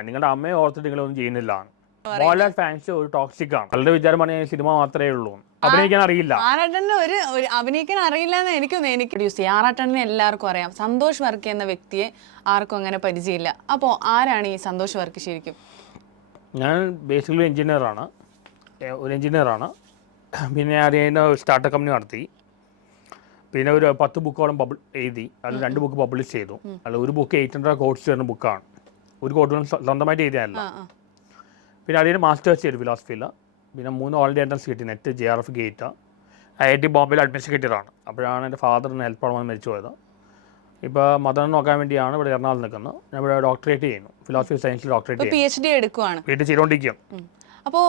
ആണ്. നിങ്ങളുടെ അമ്മയെ ഓർത്തിട്ട് നിങ്ങളൊന്നും ചെയ്യുന്നില്ല. മോഹൻലാൽ ഫാൻസ് ഒരു ടോക്സിക് ആണ്. അവരുടെ വിചാരം പറഞ്ഞാൽ സിനിമ മാത്രമേ ഉള്ളൂ, അഭിനയിക്കാൻ അറിയില്ല. ആറാട്ടന് ഒരു അഭിനയിക്കാൻ അറിയില്ല എന്ന് എനിക്ക് പ്രൊഡ്യൂസ് ചെയ്യാം. ആറാട്ടനെ എല്ലാവർക്കും അറിയാം. സന്തോഷ് വർക്കി എന്ന വ്യക്തിയെ ആർക്കും അങ്ങനെ പരിചയമില്ല. അപ്പോൾ ആരാണ് ഈ സന്തോഷ് വർക്കി ശരിക്കും? ഞാൻ ബേസിക്കലി ഒരു എഞ്ചിനീയറാണ്. പിന്നെ അതിന് സ്റ്റാർട്ടപ്പ് കമ്പനി നടത്തി. പിന്നെ ഒരു 10 ബുക്കോളം എഴുതി. അതിൽ 2 ബുക്ക് പബ്ലിഷ് ചെയ്തു. അല്ല, ഒരു ബുക്ക് 800 കോട്സ് വരുന്ന ബുക്കാണ്. ഒരു കോട്ട് സ്വന്തമായിട്ട് എഴുതിയതല്ല. പിന്നെ അതിന് മാസ്റ്റേഴ്സ് ചെയ്തു ഫിലോസഫിയിൽ. പിന്നെ 3 ഓൾറെഡി എൻട്രൻസ് കിട്ടി. നെറ്റ്, JRF ഗേറ്റ്, IIT ബോംബെയിൽ അഡ്മിഷൻ കിട്ടിയതാണ്. അപ്പോഴാണ് എൻ്റെ ഫാദറിന് ഹെൽപ്പ് ആണെന്ന് മരിച്ചു പോയത്. ഇപ്പോൾ മദറിനെ നോക്കാൻ വേണ്ടിയാണ് ഇവിടെ എറണാകുളം നിൽക്കുന്നത്. ഞാൻ ഇവിടെ ഡോക്ടറേറ്റ് ചെയ്യുന്നു, ഫിലോസഫി സയൻസിൽ ഡോക്ടറേറ്റ് ചെയ്യുന്നു. PhD എടുക്കുവാണ്. വീട്ടിൽ ചെയ്തുകൊണ്ടിരിക്കും. അപ്പോൾ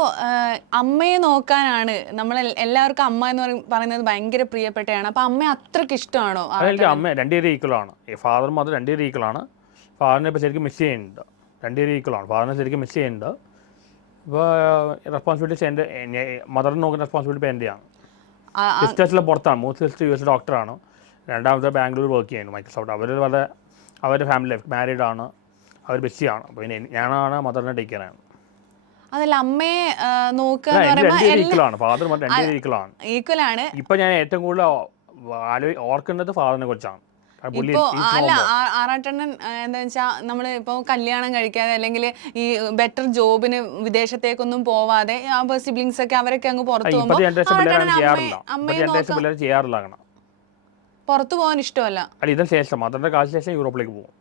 അമ്മയെ നോക്കാനാണ് നമ്മൾ എല്ലാവർക്കും അമ്മ എന്ന് പറയുന്നത് ഭയങ്കര പ്രിയപ്പെട്ടതാണ്. അപ്പോൾ അമ്മയെ അത്രയ്ക്ക് ഇഷ്ടമാണോ? അതെനിക്ക് അമ്മ 2 പേരും ഈക്വലാണ്. ഫാദർ മദർ 2 പേരും ഈക്വലാണ്. ഫാദറിനെ ഇപ്പോൾ ശരിക്കും മിസ് ചെയ്യുന്നുണ്ട്. 2 പേരും ഈക്വലാണ്. ഫാദറിനെ ശരിക്കും മിസ് ചെയ്യുന്നുണ്ട്. ഇപ്പോൾ റെസ്പോൺസിബിലിറ്റീസ് എൻ്റെ മദറിന് നോക്കുന്ന റെസ്പോൺസിബിലിറ്റി ഇപ്പോൾ എൻ്റെയാണ്. സിസ്റ്റേഴ്സിലെ പുറത്താണ്. 3 സിസ്റ്റർ US ഡോക്ടറാണ്. 2ാമത്തെ ബാംഗ്ലൂർ വർക്ക് ചെയ്യുന്നു, മൈക്രോസോഫ്റ്റ്. അവരുടെ ഫാമിലി ലൈഫ് മാരീഡാണ്, അവർ ബിസിയാണ്. അപ്പോൾ പിന്നെ ഞാനാണ് മദറിനെ ടേക്ക് ചെയ്യാനാണ്. അതല്ല, അമ്മയെ നോക്കുക ഈക്വലാണ്. ഇപ്പൊ ഞാൻ ഏറ്റവും കൂടുതൽ ഓർക്കുന്നത് ഫാദറിനെ കുറിച്ചാണ്. ഇപ്പോ അല്ല, ആറാട്ടണ്ണൻ എന്താ വെച്ചാൽ നമ്മൾ ഇപ്പോൾ കല്യാണം കഴിക്കാതെ അല്ലെങ്കിൽ ഈ ബെറ്റർ ജോബിന് വിദേശത്തേക്കൊന്നും പോവാതെ സിബ്ലിങ്സ് ഒക്കെ അവരൊക്കെ അങ്ങ് പുറത്തു പോകുമ്പോൾ പുറത്തു പോകാൻ ഇഷ്ടമല്ല. മദറിന്റെ കാലത്തിന് ശേഷം യൂറോപ്പിലേക്ക് പോകും.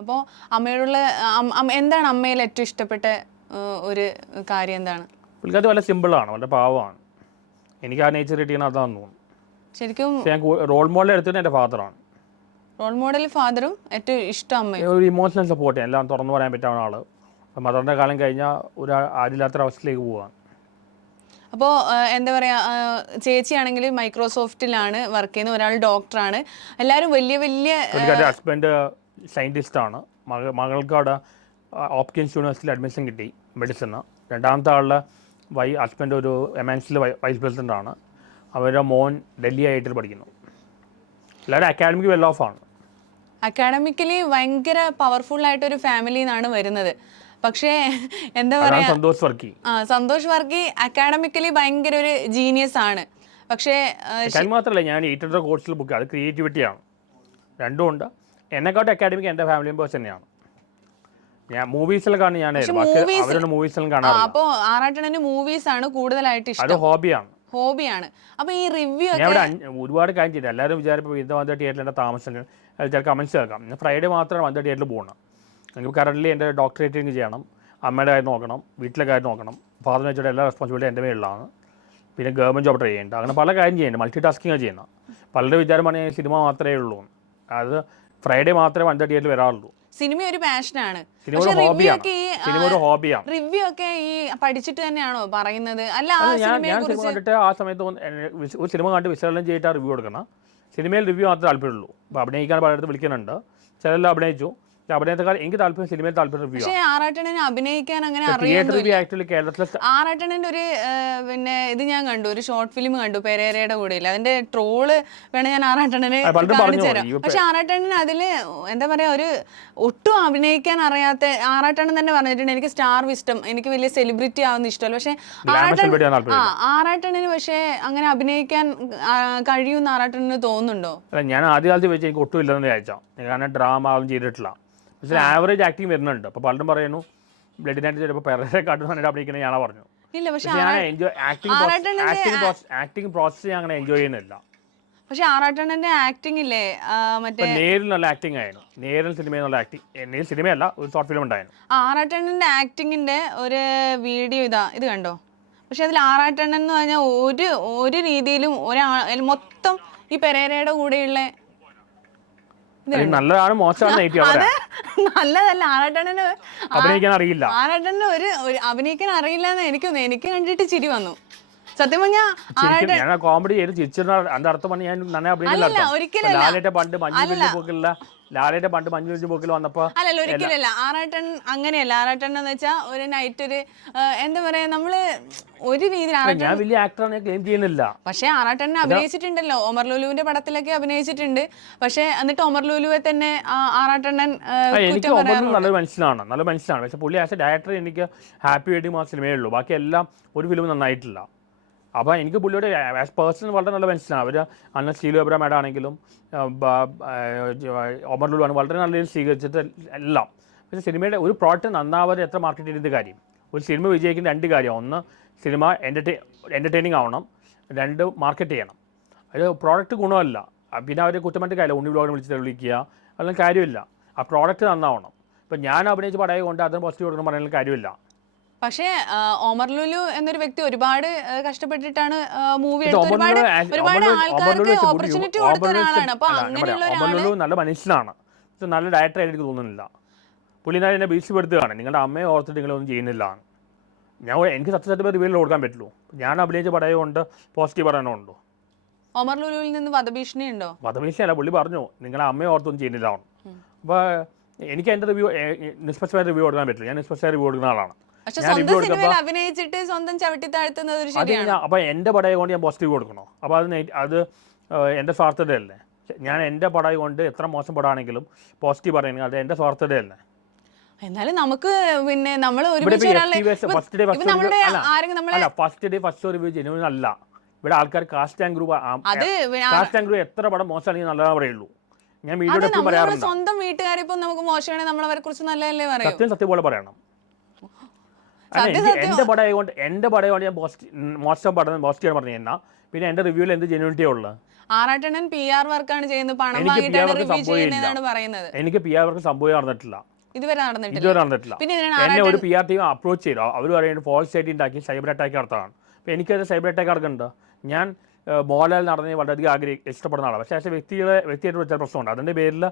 അപ്പോൾ അമ്മയോടുള്ള എന്താണ് അമ്മയിൽ ഏറ്റവും ഇഷ്ടപ്പെട്ട ഒരു കാര്യം? എന്താണ്? പുള്ളിക്കാരി വളരെ സിമ്പിളാണ്, വളരെ പാവമാണ്. എനിക്ക് ആ നേച്ചർ കിട്ടിയാണ് അതാന്ന് തോന്നുന്നു. ശരിക്കും റോൾ മോഡൽ എടുത്തത് എൻ്റെ ഫാദറാണ്. റോൾ മോഡൽ ഫാദറും ഏറ്റവും ഇഷ്ടം അമ്മയും. ഒരു ഇമോഷണൽ സപ്പോർട്ട്, എല്ലാം തുറന്നു പറയാൻ പറ്റുന്ന ആള്. മദറിൻ്റെ കാലം കഴിഞ്ഞാൽ ഒരു ആരില്ലാത്തൊരവസ്ഥയിലേക്ക് പോവാണ്. അപ്പോൾ എന്താ പറയുക, ചേച്ചിയാണെങ്കിൽ മൈക്രോസോഫ്റ്റിലാണ് വർക്ക് ചെയ്യുന്നത്, ഒരാൾ ഡോക്ടറാണ്. എല്ലാവരും വലിയ ഹസ്ബൻഡ് സയൻറ്റിസ്റ്റാണ്. മകൾക്ക് അവിടെ ഹോപ്കിൻസ് യൂണിവേഴ്സിറ്റിയിൽ അഡ്മിഷൻ കിട്ടി മെഡിസിന്. 2ാമത്തെ ആളുടെ ഹസ്ബൻഡ് ഒരു MNCയിൽ വൈസ് പ്രസിഡൻ്റാണ്. അവരുടെ മോൻ ഡൽഹി IITയിൽ പഠിക്കുന്നു. എല്ലാവരും അക്കാഡമിക് വെൽ ഓഫ് ആണ്. അക്കാഡമിക്കലി ഭയങ്കര പവർഫുൾ ആയിട്ടൊരു ഫാമിലിയിൽ നിന്നാണ് വരുന്നത്. പക്ഷേ എന്താ പറയുക, സന്തോഷ് വർക്കി അക്കാഡമിക്കലി ഭയങ്കര ഒരു ജീനിയസ് ആണ്. പക്ഷേ മാത്രമല്ല, ഞാൻ 800 കോഴ്സിൽ ബുക്ക്, അത് ക്രിയേറ്റിവിറ്റിയാണ്. രണ്ടും ഉണ്ട്. എന്നെക്കാട്ടും അക്കാഡമിക് എൻ്റെ ഫാമിലി മെമ്പേഴ്സ് തന്നെയാണ്. ഞാൻ മൂവീസിലൊക്കെയാണ് ഞാൻ അവരുടെ മൂവീസിലും കാണാം. അപ്പോൾ ആറാട്ടണ്ണന് മൂവീസ് ആണ് കൂടുതലായിട്ട് ഇഷ്ടം. അത് ഹോബിയാണ്. അപ്പോൾ ഈ റിവ്യൂ ഞാൻ ഒരുപാട് കാര്യം ചെയ്തില്ല. എല്ലാവരും വിചാരിപ്പോൾ ഇത് 1 തിയേറ്ററിൽ എൻ്റെ താമസം ചില കമൻസ് കേൾക്കാം. ഞാൻ ഫ്രൈഡേ മാത്രമാണ് 1 തിയേറ്ററിൽ പോകണം. എനിക്ക് കറൻ്റ്ലി എൻ്റെ ഡോക്ടറേറ്റിംഗ് ചെയ്യണം, അമ്മയുടെ കാര്യം നോക്കണം, വീട്ടിലെ കാര്യം നോക്കണം. ഫാദറിനെ വെച്ചിട്ട് എല്ലാ റെസ്പോൺസിബിലിറ്റി എൻ്റെ മേലുള്ളതാണ്. പിന്നെ ഗവൺമെൻറ് ജോബ് ട്രൈ ചെയ്യേണ്ട, അങ്ങനെ പല കാര്യം ചെയ്യേണ്ട, മൾട്ടി ടാസ്കിങ് ചെയ്യണം. പലരുടെ വിചാരം പറഞ്ഞാൽ സിനിമ മാത്രമേ ഉള്ളൂ. അത് ഫ്രൈഡേ മാത്രമേ 1 തിയേറ്ററിൽ വരാറുള്ളൂ. സിനിമ ഒരു പാഷനാണ്. റിവ്യൂ ഒക്കെ ഈ പഠിച്ചിട്ട് തന്നെയാണോ പറയുന്നത്? അല്ല, ഞാൻ സിനിമ കണ്ടിട്ട് ആ സമയത്ത് ഒരു സിനിമ കണ്ട് വിശകലനം ചെയ്തിട്ട് റിവ്യൂ കൊടുക്കണം. സിനിമയിൽ റിവ്യൂ മാത്രമേ താല്പര്യമുള്ളൂ. അപ്പോൾ അഭിനയിക്കാൻ പലയിടത്ത് വിളിക്കുന്നുണ്ട്. ചിലരെല്ലാം അഭിനയിച്ചു. അഭിനയത്തെക്കാൾ എനിക്ക് താല്പര്യം സിനിമയിൽ താല്പര്യം റിവ്യൂ. പക്ഷേ ആറാട്ടണ്ണന് അഭിനയിക്കാൻ അങ്ങനെ ആറാട്ടണ്ണന്റെ ഒരു പിന്നെ ഇത് ഞാൻ കണ്ടു, ഒരു ഷോർട്ട് ഫിലിം കണ്ടു പെരേരയുടെ കൂടെ. അതിന്റെ ട്രോള് വേണം ഞാൻ ആറാട്ടണ്ണന് കാണിച്ചു തരാം. പക്ഷെ ആറാട്ടണ്ണന് അതില് എന്താ പറയാ, ഒരു ഒട്ടും അഭിനയിക്കാൻ അറിയാത്ത ആറാട്ടണ്ണൻ തന്നെ പറഞ്ഞിട്ടുണ്ട്, എനിക്ക് സ്റ്റാർ വിസ്റ്റം, എനിക്ക് വലിയ സെലിബ്രിറ്റി ആവുന്ന ഇഷ്ടമല്ല. പക്ഷെ ആറാട്ടണ്ണന് പക്ഷേ അങ്ങനെ അഭിനയിക്കാൻ കഴിയുമെന്ന് ആറാട്ടണ്ണന് തോന്നുന്നുണ്ടോ? ഞാൻ ആദ്യകാലത്ത് വെച്ച് എനിക്ക് ഒട്ടും ഇല്ലെന്ന് വിചാരിച്ചാൽ, കാരണം ഡ്രാമ ഒന്നും ചെയ്തിട്ടില്ല. പക്ഷേ ആവറേജ് ആക്ടിങ് വരുന്നുണ്ട്. അപ്പോൾ പലരും പറയുന്നു ബ്ലഡ് നൈറ്റ് ചിലപ്പോൾ പെരേരെ കാട്ടുന്ന അഭിനയിക്കുന്നത് ഞാനാ പറഞ്ഞു. ഇല്ല, പക്ഷേ ഞാൻ ആക്ടിങ് പ്രോസസ് ഞാൻ അങ്ങനെ എൻജോയ് ചെയ്യുന്നില്ല. പക്ഷെ ആറാട്ടണ്ണന്റെ ആക്ടിങ് ഇല്ലേ, മറ്റേ നേരിൽ നല്ല ആക്ടിങ് ആയിരുന്നു. നേരിൽ സിനിമയെന്നുള്ള ആക്ടിങ്, സിനിമയല്ല, ഒരു ഷോർട്ട് ഫിലിം ഉണ്ടായിരുന്നു. ആറാട്ടണ്ണന്റെ ആക്ടിങ്ങിന്റെ ഒരു വീഡിയോ ഇത് കണ്ടോ? പക്ഷെ അതിൽ ആറാട്ടണ്ണൻ എന്ന് പറഞ്ഞാൽ ഒരു രീതിയിലും മൊത്തം ഈ പെരേരയുടെ കൂടെയുള്ള നല്ലതാണ് മോശമാണ് നല്ലതല്ല. ആറാട്ടണ്ണന് അഭിനയിക്കാൻ അറിയില്ല. ആറാട്ടണ്ണന് ഒരു അഭിനയിക്കാൻ അറിയില്ല എന്ന് എനിക്ക് കണ്ടിട്ട് ചിരി വന്നു. സത്യം പറഞ്ഞാൽ കോമഡി ചെയ്ത് ചിരിച്ചിരുന്ന അർത്ഥം ഞാൻ ഒരിക്കലും ലാലേട്ടൻ പണ്ട് മഞ്ഞു വെച്ച് പോക്കിൽ വന്നപ്പോൾ അല്ലല്ല ഒരിക്കലല്ല. ആറാട്ടൻ അങ്ങനെയല്ല. ആറാട്ടൻ എന്ന് വെച്ചാൽ ഒരു നൈറ്റ് ഒരു എന്താ പറയാ നമ്മള് ഒരു രീതിയിൽ ഞാൻ വലിയ ആക്ടറാണ് ക്ലെയിം ചെയ്യുന്നില്ല. പക്ഷെ ആറാട്ടനെ അഭിനയിച്ചിട്ടുണ്ടല്ലോ, ഒമർ ലുലുവിന്റെ പടത്തിലൊക്കെ അഭിനയിച്ചിട്ടുണ്ട്. പക്ഷെ എന്നിട്ട് ഒമർ ലുലുവെ തന്നെ ആറാട്ടണ്ണൻ എനിക്ക് ഒമർ ലുലു നല്ല മനുഷ്യനാണ്. പക്ഷെ പുള്ളി ആസ് എ ഡയറക്ടർ എനിക്ക് ഹാപ്പി വെഡിങ് ആ സിനിമയേ ഉള്ളൂ. ബാക്കി എല്ലാം ഒരു ഫിലിം നന്നായിട്ടില്ല. അപ്പോൾ എനിക്ക് പുള്ളിയുടെ ആസ് പേഴ്സൺ വളരെ നല്ല മനുഷ്യനാണ്. അവർ അന്ന് സ്റ്റീലു എബ്രഹാം മേഡം ആണെങ്കിലും ഒമർ ലുലു ആണ് വളരെ നല്ല രീതിയിൽ സ്വീകരിച്ചിട്ട് എല്ലാം. പക്ഷേ സിനിമയുടെ ഒരു പ്രോഡക്റ്റ് നന്നാവാതെ എത്ര മാർക്കറ്റ് ചെയ്യുന്ന കാര്യം. ഒരു സിനിമ വിജയിക്കുന്ന രണ്ട് കാര്യം. ഒന്ന് സിനിമ എൻ്റർടൈനിങ് ആവണം, രണ്ട് മാർക്കറ്റ് ചെയ്യണം. അത് പ്രോഡക്റ്റ് ഗുണമല്ല. പിന്നെ അവർ കുറ്റമറ്റ കാര്യമില്ല, ഉണ്ണി ബ്ലോഗിനെ വിളിക്കുക അതൊന്നും കാര്യമില്ല. ആ പ്രോഡക്റ്റ് നന്നാവണം. ഇപ്പം ഞാൻ അഭിനയിച്ച് പടയെ കൊണ്ട് അതിന് പോസിറ്റീവ് കൊടുക്കണം പറയാനുള്ള കാര്യമില്ല. പക്ഷേ ഒമർ ലുലു എന്നൊരു വ്യക്തി ഒരുപാട് കഷ്ടപ്പെട്ടിട്ടാണ് മൂവി എടുത്ത് ഒരുപാട് ആൾക്കാർക്ക് ഓപ്പർച്യൂണിറ്റി കൊടുത്ത ഒരാളാണ്. അപ്പോൾ അങ്ങനെയുള്ള ഒമർ ലുലു നല്ല മനുഷ്യനാണ്, നല്ല ഡയറക്ടറായിട്ട് എനിക്ക് തോന്നുന്നില്ല. പുള്ളിനാൾ എന്നെ ഭീഷണിപ്പെടുത്തുകയാണ്, നിങ്ങളുടെ അമ്മയെ ഓർത്തിട്ട് നിങ്ങളൊന്നും ചെയ്യുന്നില്ല. എനിക്ക് സത്യസത്യമായ റിവ്യൂവിൽ കൊടുക്കാൻ പറ്റുള്ളൂ. ഞാൻ അഭിനയിച്ച പടയെ കൊണ്ട് പോസിറ്റീവ് പറയാനുണ്ടോ? ഒമർ ലുലുവിൽ നിന്ന് വധഭീഷണി ഉണ്ടോ? വധഭീഷണി അല്ല, പുള്ളി പറഞ്ഞു നിങ്ങളുടെ അമ്മയെ ഓർത്തൊന്നും ചെയ്യുന്നില്ല. അപ്പോൾ എനിക്ക് എൻ്റെ റിവ്യൂ നിഷ്പക്ഷമായ റിവ്യൂ കൊടുക്കാൻ പറ്റില്ല. ഞാൻ നിഷ്പക്ഷമായ റിവ്യൂ കൊടുക്കുന്ന ആളാണ്. അഭിനയിച്ചിട്ട് സ്വന്തം ചവിട്ടി താഴ്ത്തുന്നത് ഒരു ശരിയാണ്. അപ്പോൾ എൻ്റെ പടയെ കൊണ്ട് ഞാൻ പോസിറ്റീവ് കൊടുക്കണോ? അപ്പോൾ അത് എൻ്റെ സ്വാർത്ഥതയല്ലേ? ഞാൻ എൻ്റെ പടയെ കൊണ്ട് എത്ര മോശം പടമാണെങ്കിലും പോസിറ്റീവ് പറയുന്നത് അത് എൻ്റെ സ്വാർത്ഥതയല്ലേ? എന്നാലും നമുക്ക് പിന്നെ നമ്മൾ ഫസ്റ്റ് റിവ്യൂ ജെന്യൂൻ അല്ല. ഇവിടെ ആൾക്കാർ കാസ്റ്റ് ആൻഡ് ഗ്രൂപ്പ് എത്ര പടം മോശമാണെങ്കിൽ നല്ലതാ പറയുള്ളൂ. ഞാൻ വീഡിയോ പറയാറുണ്ട്. സ്വന്തം വീട്ടുകാരിപ്പോ നമുക്ക് മോശമാണെങ്കിൽ നമ്മൾ അവരെ കുറിച്ച് നല്ലതല്ലേ പറയും. സത്യം പോലെ പറയണം. എൻ്റെ പടയെ കൊണ്ട് ഞാൻ മോശം പടം പോസിറ്റീവ് പറഞ്ഞു കഴിഞ്ഞാൽ പിന്നെ എൻ്റെ റിവ്യൂവിൽ എന്ത് ജെന്യൂനിറ്റിയാ ഉള്ളത്? ആറാട്ടണ്ണൻ PR വർക്കാണ് ചെയ്യുന്നത്, പണം വാങ്ങിയിട്ടാണ് റിവ്യൂ ചെയ്യുന്നതാണ് പറയുന്നത്. എനിക്ക് PR വർക്ക് സംഭവം നടന്നിട്ടില്ല, ഇതുവരെ നടന്നിട്ടില്ല. പിന്നെ എന്നെ ഒരു PR ടീം അപ്രോച്ച് ചെയ്തു. അവർ പറയുന്നത് ഫോൾസ് സ്റ്റേറ്റ് ഉണ്ടാക്കി സൈബർ അറ്റാക്ക് നടത്താണ്. അപ്പോൾ എനിക്കത് സൈബർ അറ്റാക്ക് നടക്കുന്നുണ്ട്. ഞാൻ മോഹൻലാൽ നടന്നതിന് വളരെയധികം ഇഷ്ടപ്പെടുന്ന ആളാണ്. പക്ഷേ വ്യക്തിയായിട്ട് വെച്ചാൽ പ്രശ്നമുണ്ട്. അതിൻ്റെ പേരിൽ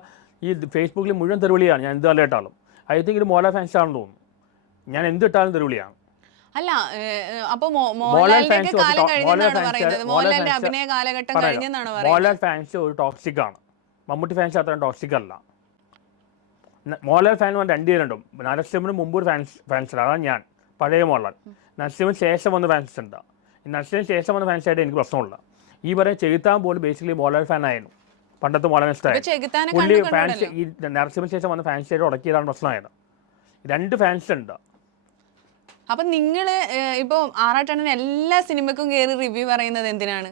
ഈ ഫേസ്ബുക്കിൽ മുഴുവൻ തെരുവിളിയാണ്. ഞാൻ എന്ത് നല്ലതായിട്ടാലും ഐ തിങ്ക് ഇത് മോഹൻലാൽ ഫാൻസ് ആണെന്ന് തോന്നുന്നു. ഞാൻ എന്തിട്ടാലും തെരുവിളിയാണ്. അല്ല അപ്പോൾ മോഹൻലാൽ ഫാൻസ് ഒരു ടോക്സിക് ആണ്. മമ്മൂട്ടി ഫാൻസ് അത്രയും ടോക്സിക് അല്ല. മോഹൻലാൽ ഫാൻ രണ്ട് പേരുണ്ട്. നരസിംഹന് മുമ്പ് ഒരു ഫാൻസ് ഉണ്ട്, അതാണ് ഞാൻ, പഴയ മോഹൻലാൽ. നരസിംഹന് ശേഷം വന്ന ഫാൻസ് ഉണ്ട്. നരസിംഹന് ശേഷം വന്ന ഫാൻസായിട്ട് എനിക്ക് പ്രശ്നമുള്ള. ഈ പറയുന്ന ചെകുത്താൻ പോലും ബേസിക്കലി മോഹൻലാൽ ഫാൻ ആയിരുന്നു. പണ്ടത്തെ മോഹൻലാൽ ഫാൻസ് പുള്ളി ഫാൻസ് ഈ നരസിംഹന് ശേഷം വന്ന ഫാൻസായിട്ട് ഉടക്കിയതാണ് പ്രശ്നമായത്. രണ്ട് ഫാൻസ് ഉണ്ട്. അപ്പൊ നിങ്ങൾ ഇപ്പോൾ ആറാട്ടണ്ണൻ എല്ലാ സിനിമക്കും കയറി റിവ്യൂ പറയുന്നത് എന്തിനാണ്?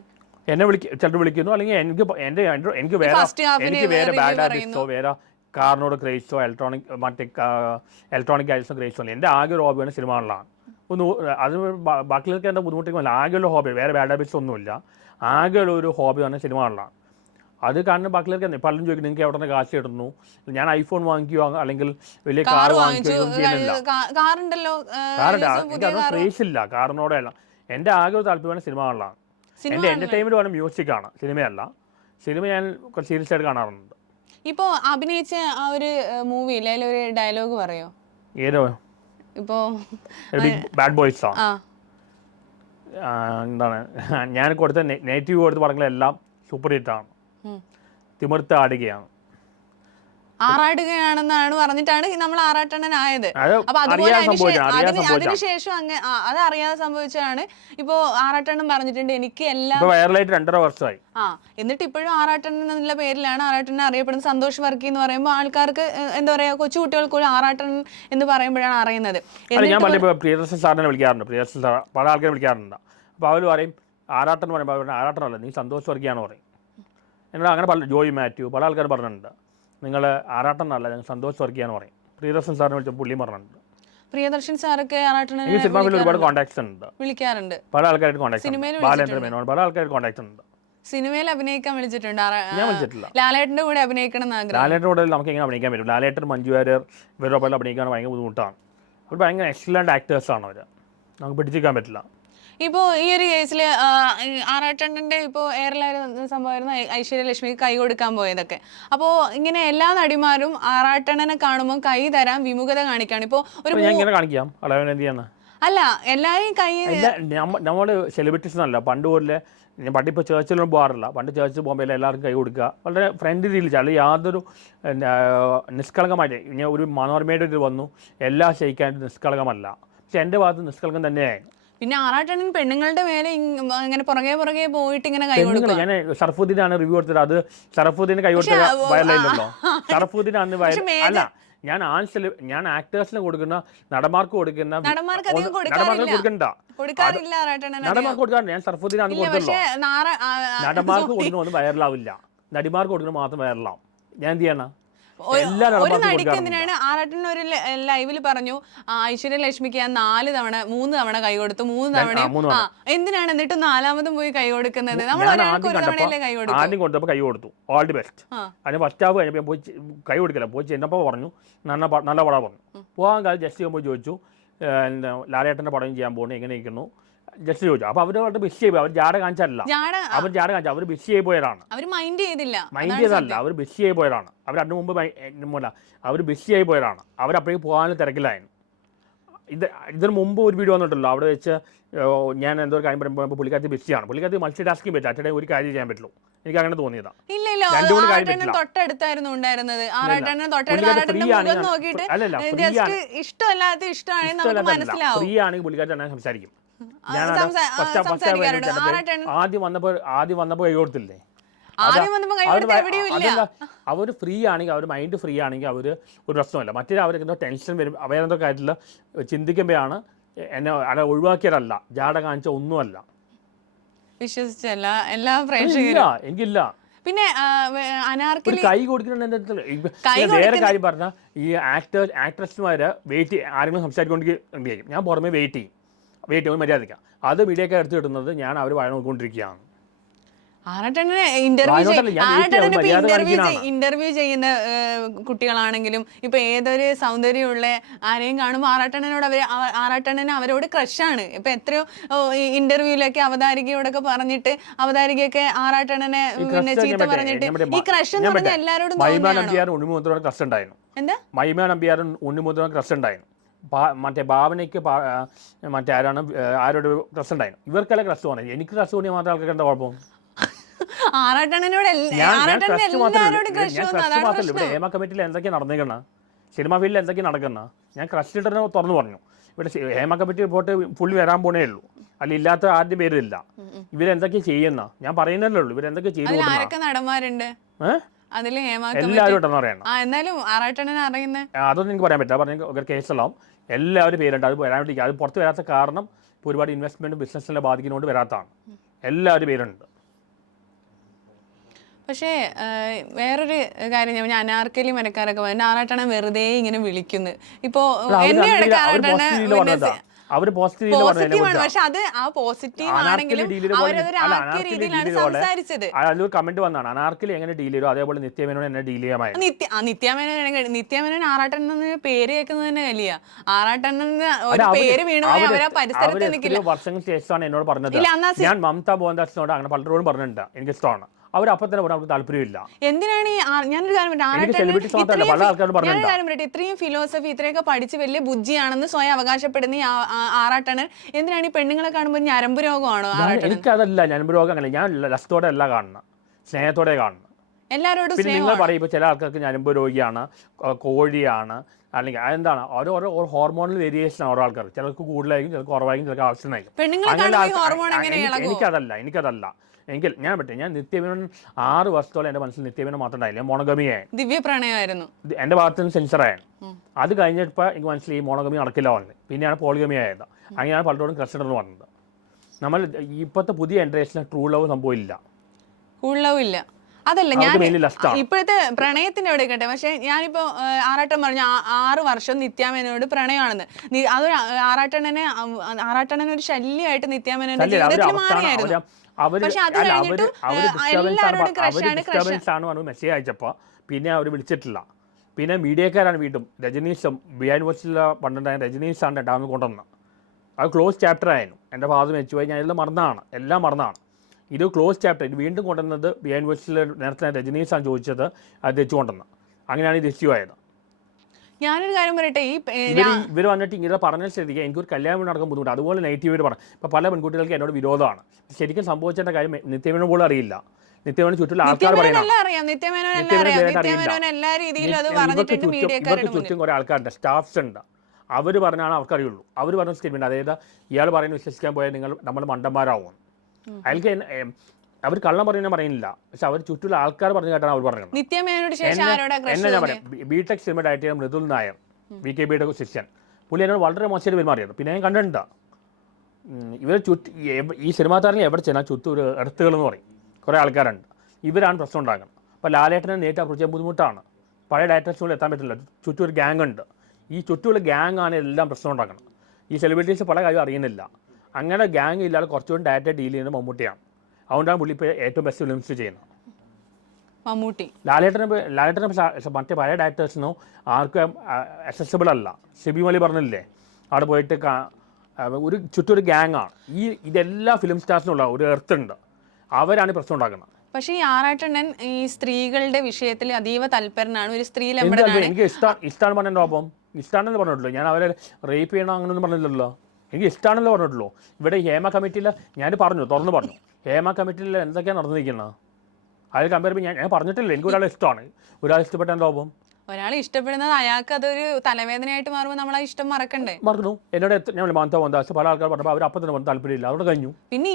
എന്നെ ചിലർ വിളിക്കുന്നു, അല്ലെങ്കിൽ എനിക്ക് വേറെ ബാഡ് ഹാബിറ്റ്സോ വേറെ കാറിനോട് ക്രേസോ ഇലക്ട്രോണിക് ഗാഡ്ജറ്റ്സോ ക്രേസോ അല്ല. എൻ്റെ ആകെ ഒരു ഹോബിയാണ് സിനിമ കാണലാണ്. അത് ബാക്കിയൊക്കെ എന്താ ബുദ്ധിമുട്ടില്ല. ആകെയുള്ള ഹോബി, വേറെ ബാഡ് ഹാബിറ്റ്സ് ഒന്നുമില്ല. ആകെയുള്ള ഒരു ഹോബിയാണ് സിനിമ കാണലാണ്. അത് കാരണം ബാക്കിയൊക്കെ പലരും ചോദിക്കും നിങ്ങൾക്ക് എവിടെ നിന്ന് കാശ് കിട്ടുന്നു, ഞാൻ ഐഫോൺ വാങ്ങിക്കുകയോ അല്ലെങ്കിൽ വലിയ കാർ വാങ്ങിക്കുകയോ ചെയ്യുന്നില്ല. കാറുണ്ട്, എനിക്ക് ക്രേസ് ഇല്ല കാറിനോടെയല്ല. എൻ്റെ ആകെ ഒരു താല്പര്യമാണ് സിനിമ കാണലാണ്. എൻ്റെ എൻ്റർടൈൻമെൻറ്റ് പറഞ്ഞ മ്യൂസിക്കാണ്, സിനിമയല്ല. സിനിമ ഞാൻ കുറച്ച് സീരിയസ് ആയിട്ട് കാണാറുണ്ട്. ഇപ്പോൾ അഭിനയിച്ച ആ ഒരു മൂവിയിൽ ഒരു ഡയലോഗ് പറയോ? ഏതോ ഇപ്പോൾ ബാഡ് ബോയ്സാ എന്താണ് ഞാൻ കൊടുത്ത നെഗറ്റീവ് കൊടുത്ത പടങ്ങളെല്ലാം സൂപ്പർ ഹിറ്റാണ്. തിമിർത്ത് ആടുകയാണ്, ആറാടുകയാണെന്നാണ് പറഞ്ഞിട്ടാണ് നമ്മൾ ആറാട്ടണ്ണനായത്. അപ്പൊ അതുപോലെ അതിനുശേഷം അത് അറിയാതെ സംഭവിച്ചതാണ്. ഇപ്പോ ആറാട്ടണ്ണൻ പറഞ്ഞിട്ടുണ്ട് എനിക്ക് എല്ലാം വൈറലായിട്ട് 2.5 വർഷമായി. എന്നിട്ട് ഇപ്പോഴും ആറാട്ടണ്ണൻ എന്നുള്ള പേരിലാണ് ആറാട്ടണ്ണൻ അറിയപ്പെടുന്നത്. സന്തോഷ് വർക്കി എന്ന് പറയുമ്പോൾ ആൾക്കാർക്ക് എന്താ പറയാ, കൊച്ചു കുട്ടികൾക്കും ആറാട്ടണ്ണൻ എന്ന് പറയുമ്പോഴാണ് അറിയുന്നത്. ഞാൻ പ്രിയദർശൻ സാറിനെ വിളിക്കാറുണ്ട്, പ്രിയദർശൻ സാർ പല ആൾക്കാരെ വിളിക്കാറുണ്ട്. അപ്പോൾ അവർ പറയും ആറാട്ടൻ പറയുമ്പോൾ ആറാട്ടനല്ല നീ സന്തോഷ് വർക്കിയാന്ന് പറയും. എന്നോട് അങ്ങനെ പല ജോയി മാത്യു പല ആൾക്കാർ പറഞ്ഞിട്ടുണ്ട് നിങ്ങൾ ആറാട്ടനല്ല ഞങ്ങൾ സന്തോഷ് വർക്കിയാന്ന് പറയും. പ്രിയദർശൻ സാറിനെ വിളിച്ച പുള്ളിയും പറഞ്ഞിട്ടുണ്ട്. പ്രിയദർശൻ സാറൊക്കെ ഈ സിനിമയിൽ ഒരുപാട് കോൺടാക്ട്സ് ഉണ്ട്, വിളിക്കാറുണ്ട്, പല ആൾക്കാരായിട്ട് കോൺടാക്ട്, ബാലേന്ദ്ര മേനോൻ പല ആൾക്കാരായിട്ട് കോൺടാക്ട് ഉണ്ട്. സിനിമയിൽ അഭിനയിക്കാൻ വിളിച്ചിട്ടുണ്ട്. ഞാൻ വിളിച്ചിട്ടില്ല. ലാലേട്ടൻ്റെ കൂടെ അഭിനയിക്കണം എന്ന് ആഗ്രഹം. ലാലേട്ടൻ്റെ കൂടെ നമുക്ക് എങ്ങനെ അഭിനയിക്കാൻ പറ്റും? ലാലേട്ടൻ, മഞ്ജു വാര്യർ ഇവരുടെ പോലെ അഭിനയിക്കാൻ ഭയങ്കര ബുദ്ധിമുട്ടാണ്. അവർ ഭയങ്കര എക്സലന്റ് ആക്ടേഴ്സാണ് അവർ, നമുക്ക് പിടിച്ചിരിക്കാൻ പറ്റില്ല. ഇപ്പോൾ ഈ ഒരു കേസിൽ ആറാട്ടണ്ണൻ്റെ ഇപ്പോൾ എയർലൈൻ സംഭവമായിരുന്നു ഐശ്വര്യ ലക്ഷ്മിക്ക് കൈ കൊടുക്കാൻ പോയതൊക്കെ. അപ്പോൾ ഇങ്ങനെ എല്ലാ നടിമാരും ആറാട്ടണ്ണനെ കാണുമ്പോൾ കൈ തരാൻ വിമുഖത കാണിക്കുകയാണ്. ഇപ്പോൾ ഒരു കാണിക്കാം അല്ല എല്ലാരെയും കയ്യിൽ നമ്മൾ സെലിബ്രിറ്റീസ് എന്നല്ല പണ്ട് പോലെ ഞാൻ പണ്ട് ഇപ്പോൾ ചേർച്ചിലൊന്നും പോകാറില്ല. പണ്ട് ചേർച്ചിൽ പോകുമ്പോൾ എല്ലാവർക്കും കൈ കൊടുക്കുക വളരെ ഫ്രണ്ട്ലി രീതിയിൽ അല്ലെങ്കിൽ യാതൊരു നിഷ്കളങ്കമായിട്ട് ഞാൻ ഒരു മനോരമയുടെ ഇത് വന്നു എല്ലാ ക്ഷയിക്കാനായിട്ട് നിഷ്കളങ്കമല്ല. പക്ഷെ എൻ്റെ ഭാഗത്ത് നിഷ്കളങ്കം തന്നെയായിരുന്നു. പിന്നെ ആറാട്ടണ്ണൻ പെണ്ണുങ്ങളുടെ മേലെ ഇങ്ങനെ പുറകെ പോയിട്ട് ഇങ്ങനെ കൈ കൊടുക്കും. ഞാൻ ഷറഫുദ്ദീനാണ് റിവ്യൂ കൊടുത്തത്. അത് ഷറഫുദ്ദീന് കൈ കൊടുത്ത വയറില്ലല്ലോ. ഷറഫുദ്ദീൻ അന്ന് അല്ല ഞാൻ ആക്ടേഴ്സിന് കൊടുക്കുന്ന നടന്മാർക്ക് കൊടുക്കുന്ന നടന്മാർക്ക് കൊടുക്കണ്ട നടന്മാർക്ക് കൊടുക്കാറുണ്ട്. ഞാൻ ഷറഫുദ്ദീൻ അന്ന് കൊടുത്തല്ലോ. നടന്മാർക്ക് കൊടുക്കുന്ന വയറിലാവില്ല, നടിമാർക്ക് കൊടുക്കുന്ന മാത്രം വയറിലാവും. ഞാൻ എന്ത് ചെയ്യണം? ഒരു നടിക്ക് എന്തിനാണ് ആറാട്ടൻ ഒരു ലൈവിൽ പറഞ്ഞു ഐശ്വര്യ ലക്ഷ്മിക്ക് ഞാൻ 3 തവണ കൈ കൊടുത്തു, 3 തവണ എന്തിനാണ് എന്നിട്ട് 4ാമതും പോയി കൈ കൊടുക്കുന്നത്? നമ്മൾ ഒരാൾക്ക് ഒരു തവണയല്ലേ കൈ കൊടുക്കും. ആദ്യം കൊടുത്തപ്പോൾ കൈ കൊടുത്തു, ഓൾ ദി ബെസ്റ്റ്. അതിന് ഫസ്റ്റ് ഹാഫ് കഴിഞ്ഞപ്പോൾ പോയി കൈ കൊടുക്കില്ല. പോയി ചെന്നപ്പോൾ പറഞ്ഞു നല്ല പടം പറഞ്ഞു. പോകാൻ കാലം ജസ്റ്റ് ചെയ്യുമ്പോൾ ചോദിച്ചു ലാലേട്ടൻ്റെ പടം ചെയ്യാൻ പോകുന്നു, എങ്ങനെ ഇരിക്കുന്നു ജസ്റ്റ് ചോദിച്ചു. അപ്പോൾ അവർ വളരെ ബിസി ആയി. അവർ ജാട കാണിച്ചല്ല, അവർ ജാട കാണിച്ചു. അവർ ബിസി ആയി പോയതാണ്. മൈൻഡ് ചെയ്തല്ല, അവർ ബിസി ആയി പോയതാണ്. അവർ അതിന് മുമ്പ് അവർ ബിസി ആയി പോയതാണ്. അവരപ്പോഴേക്ക് പോകാനും തിരക്കിലായിരുന്നു. ഇതിന് മുമ്പ് ഒരു വീഡിയോ വന്നിട്ടുള്ളൂ. അവിടെ വെച്ച് ഞാൻ എന്തോ ഒരു കാര്യം പറയുമ്പോൾ പുള്ളിക്കാരത്തി ബിസിയാണ്. പുള്ളിക്കാരത്തി മൾട്ടി ടാസ്കിങ് പറ്റില്ല. അറ്റേ ഒരു കാര്യം ചെയ്യാൻ പറ്റുള്ളൂ. എനിക്ക് അങ്ങനെ തോന്നിയതാണ്. ഫ്രീ ആണെങ്കിൽ പുള്ളിക്കാരത്തി ഞാൻ സംസാരിക്കും. ആദ്യം വന്നപ്പോ കൈ കൊടുത്തില്ലേ? അവർ ഫ്രീ ആണെങ്കിൽ, അവർ മൈൻഡ് ഫ്രീ ആണെങ്കിൽ അവർ ഒരു പ്രശ്നമല്ല. മറ്റേ അവർക്ക് ടെൻഷൻ വരും. അവരെന്തോ കാര്യത്തിൽ ചിന്തിക്കുമ്പോഴാണ് എന്നെ അല്ല ഒഴിവാക്കിയതല്ല, ജാട കാണിച്ച ഒന്നുമല്ല. വിശ്വസിച്ചല്ല എല്ലാ പ്രേക്ഷകരും. എനിക്കില്ല. പിന്നെ അനാർക്കലി കൈ കൊടുക്കുന്നുണ്ട്. വേറെ കാര്യം പറഞ്ഞാൽ ഈ ആക്ട്രസ്മാര് വെയിറ്റ് ആരെങ്കിലും സംസാരിക്കൊണ്ടിരിക്കും. ഞാൻ പുറമെ വെയിറ്റ് ചെയ്യും മര്യാദയ്ക്ക്. അത് മീഡിയക്കാർ എടുത്ത് കിട്ടുന്നത് ഞാൻ അവർ വാഴ നോക്കിക്കൊണ്ടിരിക്കുകയാണ്. ഇന്റർവ്യൂ ചെയ്യുന്ന കുട്ടികളാണെങ്കിലും ഇപ്പൊ ഏതൊരു സൗന്ദര്യമുള്ള ആരെയും കാണുമ്പോൾ ആറാട്ടണ്ണന് അവരോട് ക്രഷാണ്. ഇപ്പൊ എത്രയോ ഇന്റർവ്യൂലൊക്കെ അവതാരികയോടൊക്കെ പറഞ്ഞിട്ട് അവതാരികയൊക്കെ ആറാട്ടണ്ണനെ പിന്നെ ചീത്ത പറഞ്ഞിട്ട് ഈ ക്രഷ് എന്ന് പറഞ്ഞാൽ എല്ലാരോടും എന്താ മൈമാൻ നമ്പ്യാരും ഉണ്ണിമുദ്ര ക്രഷ് ഉണ്ടായിരുന്നു. മറ്റേ ഭാവനയ്ക്ക് മറ്റേ ആരോട് ക്രഷ് ഉണ്ടായിരുന്നു. ഇവർക്കെല്ലാം ക്രഷ് തോന്നി. എനിക്ക് ക്രഷ് തോന്നിയാൽ മാത്രം ആൾക്കാർക്ക് എന്താ കുഴപ്പം? ഇവിടെ ഹേമ കമ്മിറ്റിയിൽ എന്തൊക്കെയാണ് നടന്നേക്കണ, സിനിമ ഫീൽഡിൽ എന്തൊക്കെയാണ് നടക്കുന്ന ഞാൻ ക്രഷ് ഇട്ടറിനെ തുറന്നു പറഞ്ഞു. ഇവിടെ ഹേമ കമ്മിറ്റി റിപ്പോർട്ട് പുള്ളി വരാൻ പോണേ ഉള്ളൂ. അല്ല ഇല്ലാത്ത ആദ്യം പേരില്ല. ഇവരെന്തൊക്കെയാ ചെയ്യുന്ന ഞാൻ പറയുന്നല്ലേ ഉള്ളൂ. ഇവരെന്തൊക്കെ ചെയ്തു നടന്മാരുണ്ട് എല്ലാവരും ഉണ്ടെന്ന് പറയണം. അതൊന്നും എനിക്ക് പറയാൻ പറ്റില്ല. പറഞ്ഞ കേസെല്ലാം എല്ലാവരും പേരുണ്ട്. അത് വരാൻ വേണ്ടി അത് പുറത്ത് വരാത്ത കാരണം ഒരുപാട് ഇൻവെസ്റ്റ്മെന്റ് ബിസിനസ്സിനെ ബാധിക്കുന്നതുകൊണ്ട് വരാത്തതാണ്. എല്ലാവരും പേരുണ്ട്. പക്ഷേ വേറൊരു കാര്യം ഞാൻ അനാർക്കലി മരക്കാരൊക്കെ പറയുന്നത് ആറാട്ടണ്ണൻ വെറുതെ ഇങ്ങനെ വിളിക്കുന്നു. ഇപ്പോ അവർ പോസിറ്റീവാണ്. പക്ഷെ അത് ആ പോസിറ്റീവ് ആണെങ്കിലും സംസാരിച്ചത്. അതിലൊരു കമന്റ് വന്നാണ് അനാർക്കലി എങ്ങനെ ഡീൽ ചെയ്തു അതേപോലെ നിത്യമേനോട് എന്നെ ഡീൽ ചെയ്യാമായിരുന്നു. നിത്യമേനോൻ ആറാട്ടണ്ണൻ പേര് കേൾക്കുന്നത് തന്നെ വലിയ ആറാട്ടണ്ണൻ ഒരു പേര് വീണു അവരാ പരിസരത്ത് നിൽക്കില്ല. വർഷങ്ങൾക്ക് ശേഷമാണ് എന്നോട് പറഞ്ഞത്. ഞാൻ മമതാ മോഹൻദാസിനോട് അങ്ങനെ പലരോടും പറഞ്ഞിട്ടുണ്ട് എനിക്ക് ഇഷ്ടമാണ്. അവരപ്പം തന്നെ അവർക്ക് താല്പര്യമില്ല. എന്തിനാണ് ഞാനൊരു കാര്യം ഇത്രയും ഫിലോസഫി ഇത്രയൊക്കെ പഠിച്ച് വലിയ ബുദ്ധിയാണെന്ന് സ്വയം അവകാശപ്പെടുന്ന ആറാട്ടണ്ണൻ എന്തിനാണ് ഈ പെണ്ണുങ്ങളെ കാണുമ്പോൾ ഞരമ്പ് രോഗമാണോ? എനിക്കതല്ല ഞരമ്പ് രോഗം. അങ്ങനെ ഞാൻ ലക്ഷത്തോടെ അല്ല കാണുന്നത്, സ്നേഹത്തോടെ കാണുന്നത്. എല്ലാവരോടും നിങ്ങൾ പറയും ഇപ്പോൾ ചില ആൾക്കാർക്ക് ഞരമ്പ് രോഗിയാണ്, കോഴിയാണ്, അല്ലെങ്കിൽ അതെന്താണ് ഓരോ ഹോർമോണൽ വേരിയേഷൻ ആണ്. ഓരോ ആൾക്കാർ ചിലർക്ക് കൂടുതലായിരിക്കും, ചിലർക്ക് കുറവായിരിക്കും, ചിലർക്ക് ആവശ്യമായിരിക്കും. എനിക്കതല്ല എങ്കിൽ ഞാൻ നിത്യമേനോൻ 6 വർഷത്തോളം എൻ്റെ മനസ്സിൽ നിത്യമേനോൻ മാത്രം ഉണ്ടായില്ല. മോണോഗമിയായി ദിവ്യപ്രണയമായിരുന്നു എൻ്റെ ഭാഗത്ത് നിന്ന് സെൻസറായിരുന്നു. അത് കഴിഞ്ഞപ്പോൾ എനിക്ക് മനസ്സിലായി മോണോഗമി നടക്കില്ല പറഞ്ഞത്. പിന്നെയാണ് പോളിഗമി ആയത്. അങ്ങനെയാണ് പലരോടും ക്രഷ് എന്ന് പറഞ്ഞത്. നമ്മൾ ഇപ്പോഴത്തെ പുതിയ ജനറേഷനിൽ ട്രൂ ലവ് സംഭവമില്ല. അതല്ല ഞാൻ ഇപ്പോഴത്തെ പ്രണയത്തിന്റെ അവിടെ കേട്ടെ. പക്ഷെ ഞാനിപ്പോ ആറാട്ടൻ പറഞ്ഞു 6 വർഷം നിത്യാമേനോട് പ്രണയമാണെന്ന്. അതൊരു ആറാട്ടണ്ണനെ ഒരു ശല്യമായിട്ട് നിത്യാമേനോന്റെ ജീവിതത്തിൽ മാറിയായിരുന്നു. മെസ്സേജ് അയച്ചപ്പോൾ പിന്നെ അവർ വിളിച്ചിട്ടില്ല. പിന്നെ മീഡിയക്കാരാണ് വീണ്ടും രജനീഷും ബിഹൈൻഡ് വാച്ചിൽ പണ്ടുണ്ടായ രജനീഷാണ് രണ്ടാമത് കൊണ്ടുവന്നത്. അത് ക്ലോസ് ചാപ്റ്റർ ആയിരുന്നു. എൻ്റെ ഭാഗത്ത് വെച്ചുപോയി ഞാൻ എല്ലാം മറന്നാണ്. ഇത് ക്ലോസ് ചാപ്റ്റർ. ഇത് വീണ്ടും കൊണ്ടുവന്നത് ബിഹൈൻഡ് വാച്ചിൽ നേരത്തെ രജനീഷാണ് ചോദിച്ചത്, അത് തെച്ചു കൊണ്ടുവന്നത്. അങ്ങനെയാണ് ഇത് ഇഷ്യൂ ആയത്. ഞാനൊരു കാര്യം പറയട്ടെ, ഇവർ വന്നിട്ട് ഇങ്ങനെ പറഞ്ഞ സ്ഥിതിക്ക് എനിക്കൊരു കല്യാണം നടക്കാൻ ബുദ്ധിമുട്ട്, അതുപോലെ നെഗറ്റീവ് പറഞ്ഞു. ഇപ്പോൾ പല പെൺകുട്ടികൾക്ക് എന്നോട് വിരോധമാണ്. ശരിക്കും സംഭവിച്ചേണ്ട കാര്യം നിത്യമേനോട് പോലും അറിയില്ല. നിത്യമേനോട് ചുറ്റുള്ള ആൾക്കാർ പറയണം. ഇവർക്ക് ചുറ്റും കുറെ ആൾക്കാരുണ്ട്, സ്റ്റാഫ്സ് ഉണ്ട്, അവർ പറഞ്ഞാണ് അവർക്കറിയുള്ളൂ. അവർ പറഞ്ഞ സ്റ്റേറ്റ്മെന്റ്, അതായത് ഇയാൾ പറയുന്നത് വിശ്വസിക്കാൻ പോയാൽ നമ്മൾ മണ്ടന്മാരാവും. അയാൾക്ക് അവർ കള്ളം പറയുന്നില്ല, പക്ഷെ അവർ ചുറ്റുള്ള ആൾക്കാർ പറഞ്ഞു കേട്ടാണ് അവർ പറഞ്ഞത്. എന്നെ ഞാൻ പറയാം, ബിടെക് സിനിമ ഡയറക്ടർ ചെയ്ത മൃദുൽ നായർ, BKBയുടെ ശിഷ്യൻ, പുള്ളി എന്നോട് വളരെ മോശമായിട്ട് പെരുമാറിയത്. പിന്നെ ഞാൻ കണ്ടിട്ടുണ്ട് ഇവർ ഈ സിനിമാ താരങ്ങൾ എവിടെ ചെന്നാൽ ചുറ്റും ഒരു എർത്തുകൾ എന്ന് പറയും, കുറേ ആൾക്കാരുണ്ട്, ഇവരാണ് പ്രശ്നം ഉണ്ടാക്കുന്നത്. അപ്പോൾ ലാലേട്ടനെ നേരിട്ട് അപ്രോച്ച് ചെയ്യാൻ ബുദ്ധിമുട്ടാണ്, പഴയ ഡയറക്ടേഴ്സിനോട് എത്താൻ പറ്റില്ല. ചുറ്റും ഒരു ഗ്യാങ് ഉണ്ട്, ഈ ചുറ്റുമുള്ള ഗ്യാങ് ആണ് എല്ലാം പ്രശ്നം ഉണ്ടാക്കുന്നത്. ഈ സെലിബ്രിറ്റീസ് പല കാര്യം അറിയുന്നില്ല. അങ്ങനെ ഗ്യാങ് ഇല്ലാതെ കുറച്ചുകൂടി ഡയറക്റ്റ് ഡീൽ ചെയ്യുന്നത് മമ്മൂട്ടിയാണ്. അതുകൊണ്ടാണ് പുള്ളി ഇപ്പോൾ ഏറ്റവും ബെസ്റ്റ് ഫിലിംസ് ചെയ്യുന്നത്. മമ്മൂട്ടി ലാലേട്ടനെ മറ്റേ പഴയ ഡയറക്ടേഴ്സിനോ ആർക്കും അക്സസിബിൾ അല്ല. ഷിബിമലി പറഞ്ഞില്ലേ, അവിടെ പോയിട്ട് ഒരു ചുറ്റൊരു ഗ്യാങ്ങാണ്. ഇതെല്ലാ ഫിലിം സ്റ്റാർസിനുള്ള ഒരു എർത്ത് ഉണ്ട്, അവരാണ് പ്രശ്നം ഉണ്ടാക്കുന്നത്. പക്ഷേ ഈ ആറാട്ടണ്ണൻ ഈ സ്ത്രീകളുടെ വിഷയത്തിൽ അതീവ തൽപരനാണ്. ഒരു സ്ത്രീ എനിക്ക് ഇഷ്ടമാണ് പറഞ്ഞിട്ടുണ്ടോ? അപ്പം ഇഷ്ടമാണെന്ന് പറഞ്ഞിട്ടുള്ളൂ. ഞാൻ അവരെ റേപ്പ് ചെയ്യണം അങ്ങനെയൊന്നും പറഞ്ഞില്ലല്ലോ. എനിക്ക് ഇഷ്ടമാണെന്ന് പറഞ്ഞിട്ടുള്ളൂ. ഇവിടെ ഹേമ കമ്മിറ്റിയിൽ ഞാൻ തുറന്നു പറഞ്ഞു, ഹേമ കമ്മിറ്റിയിൽ എന്തൊക്കെയാണ് നടന്നിരിക്കുന്നത് അതിൽ കമ്പയർ ചെയ്യുമ്പോൾ ഞാൻ പറഞ്ഞിട്ടില്ല. എനിക്ക് ഒരാളെ ഇഷ്ടമാണ്, ഒരാളെ ഇഷ്ടപ്പെട്ട എന്താ അപ്പം ഒരാളെ ഇഷ്ടപ്പെടുന്നത് അയാൾക്ക് അതൊരു തലവേദനയായിട്ട് മാറുമ്പോൾ നമ്മൾ ആ ഇഷ്ടം മറന്നു. എന്നോട് ഞാൻ മാനത്ത പോകുന്നത് പല ആൾക്കാർ പറഞ്ഞപ്പോൾ അവർ അപ്പം തന്നെ താല്പര്യമില്ല, അവിടെ കഴിഞ്ഞു. പിന്നെ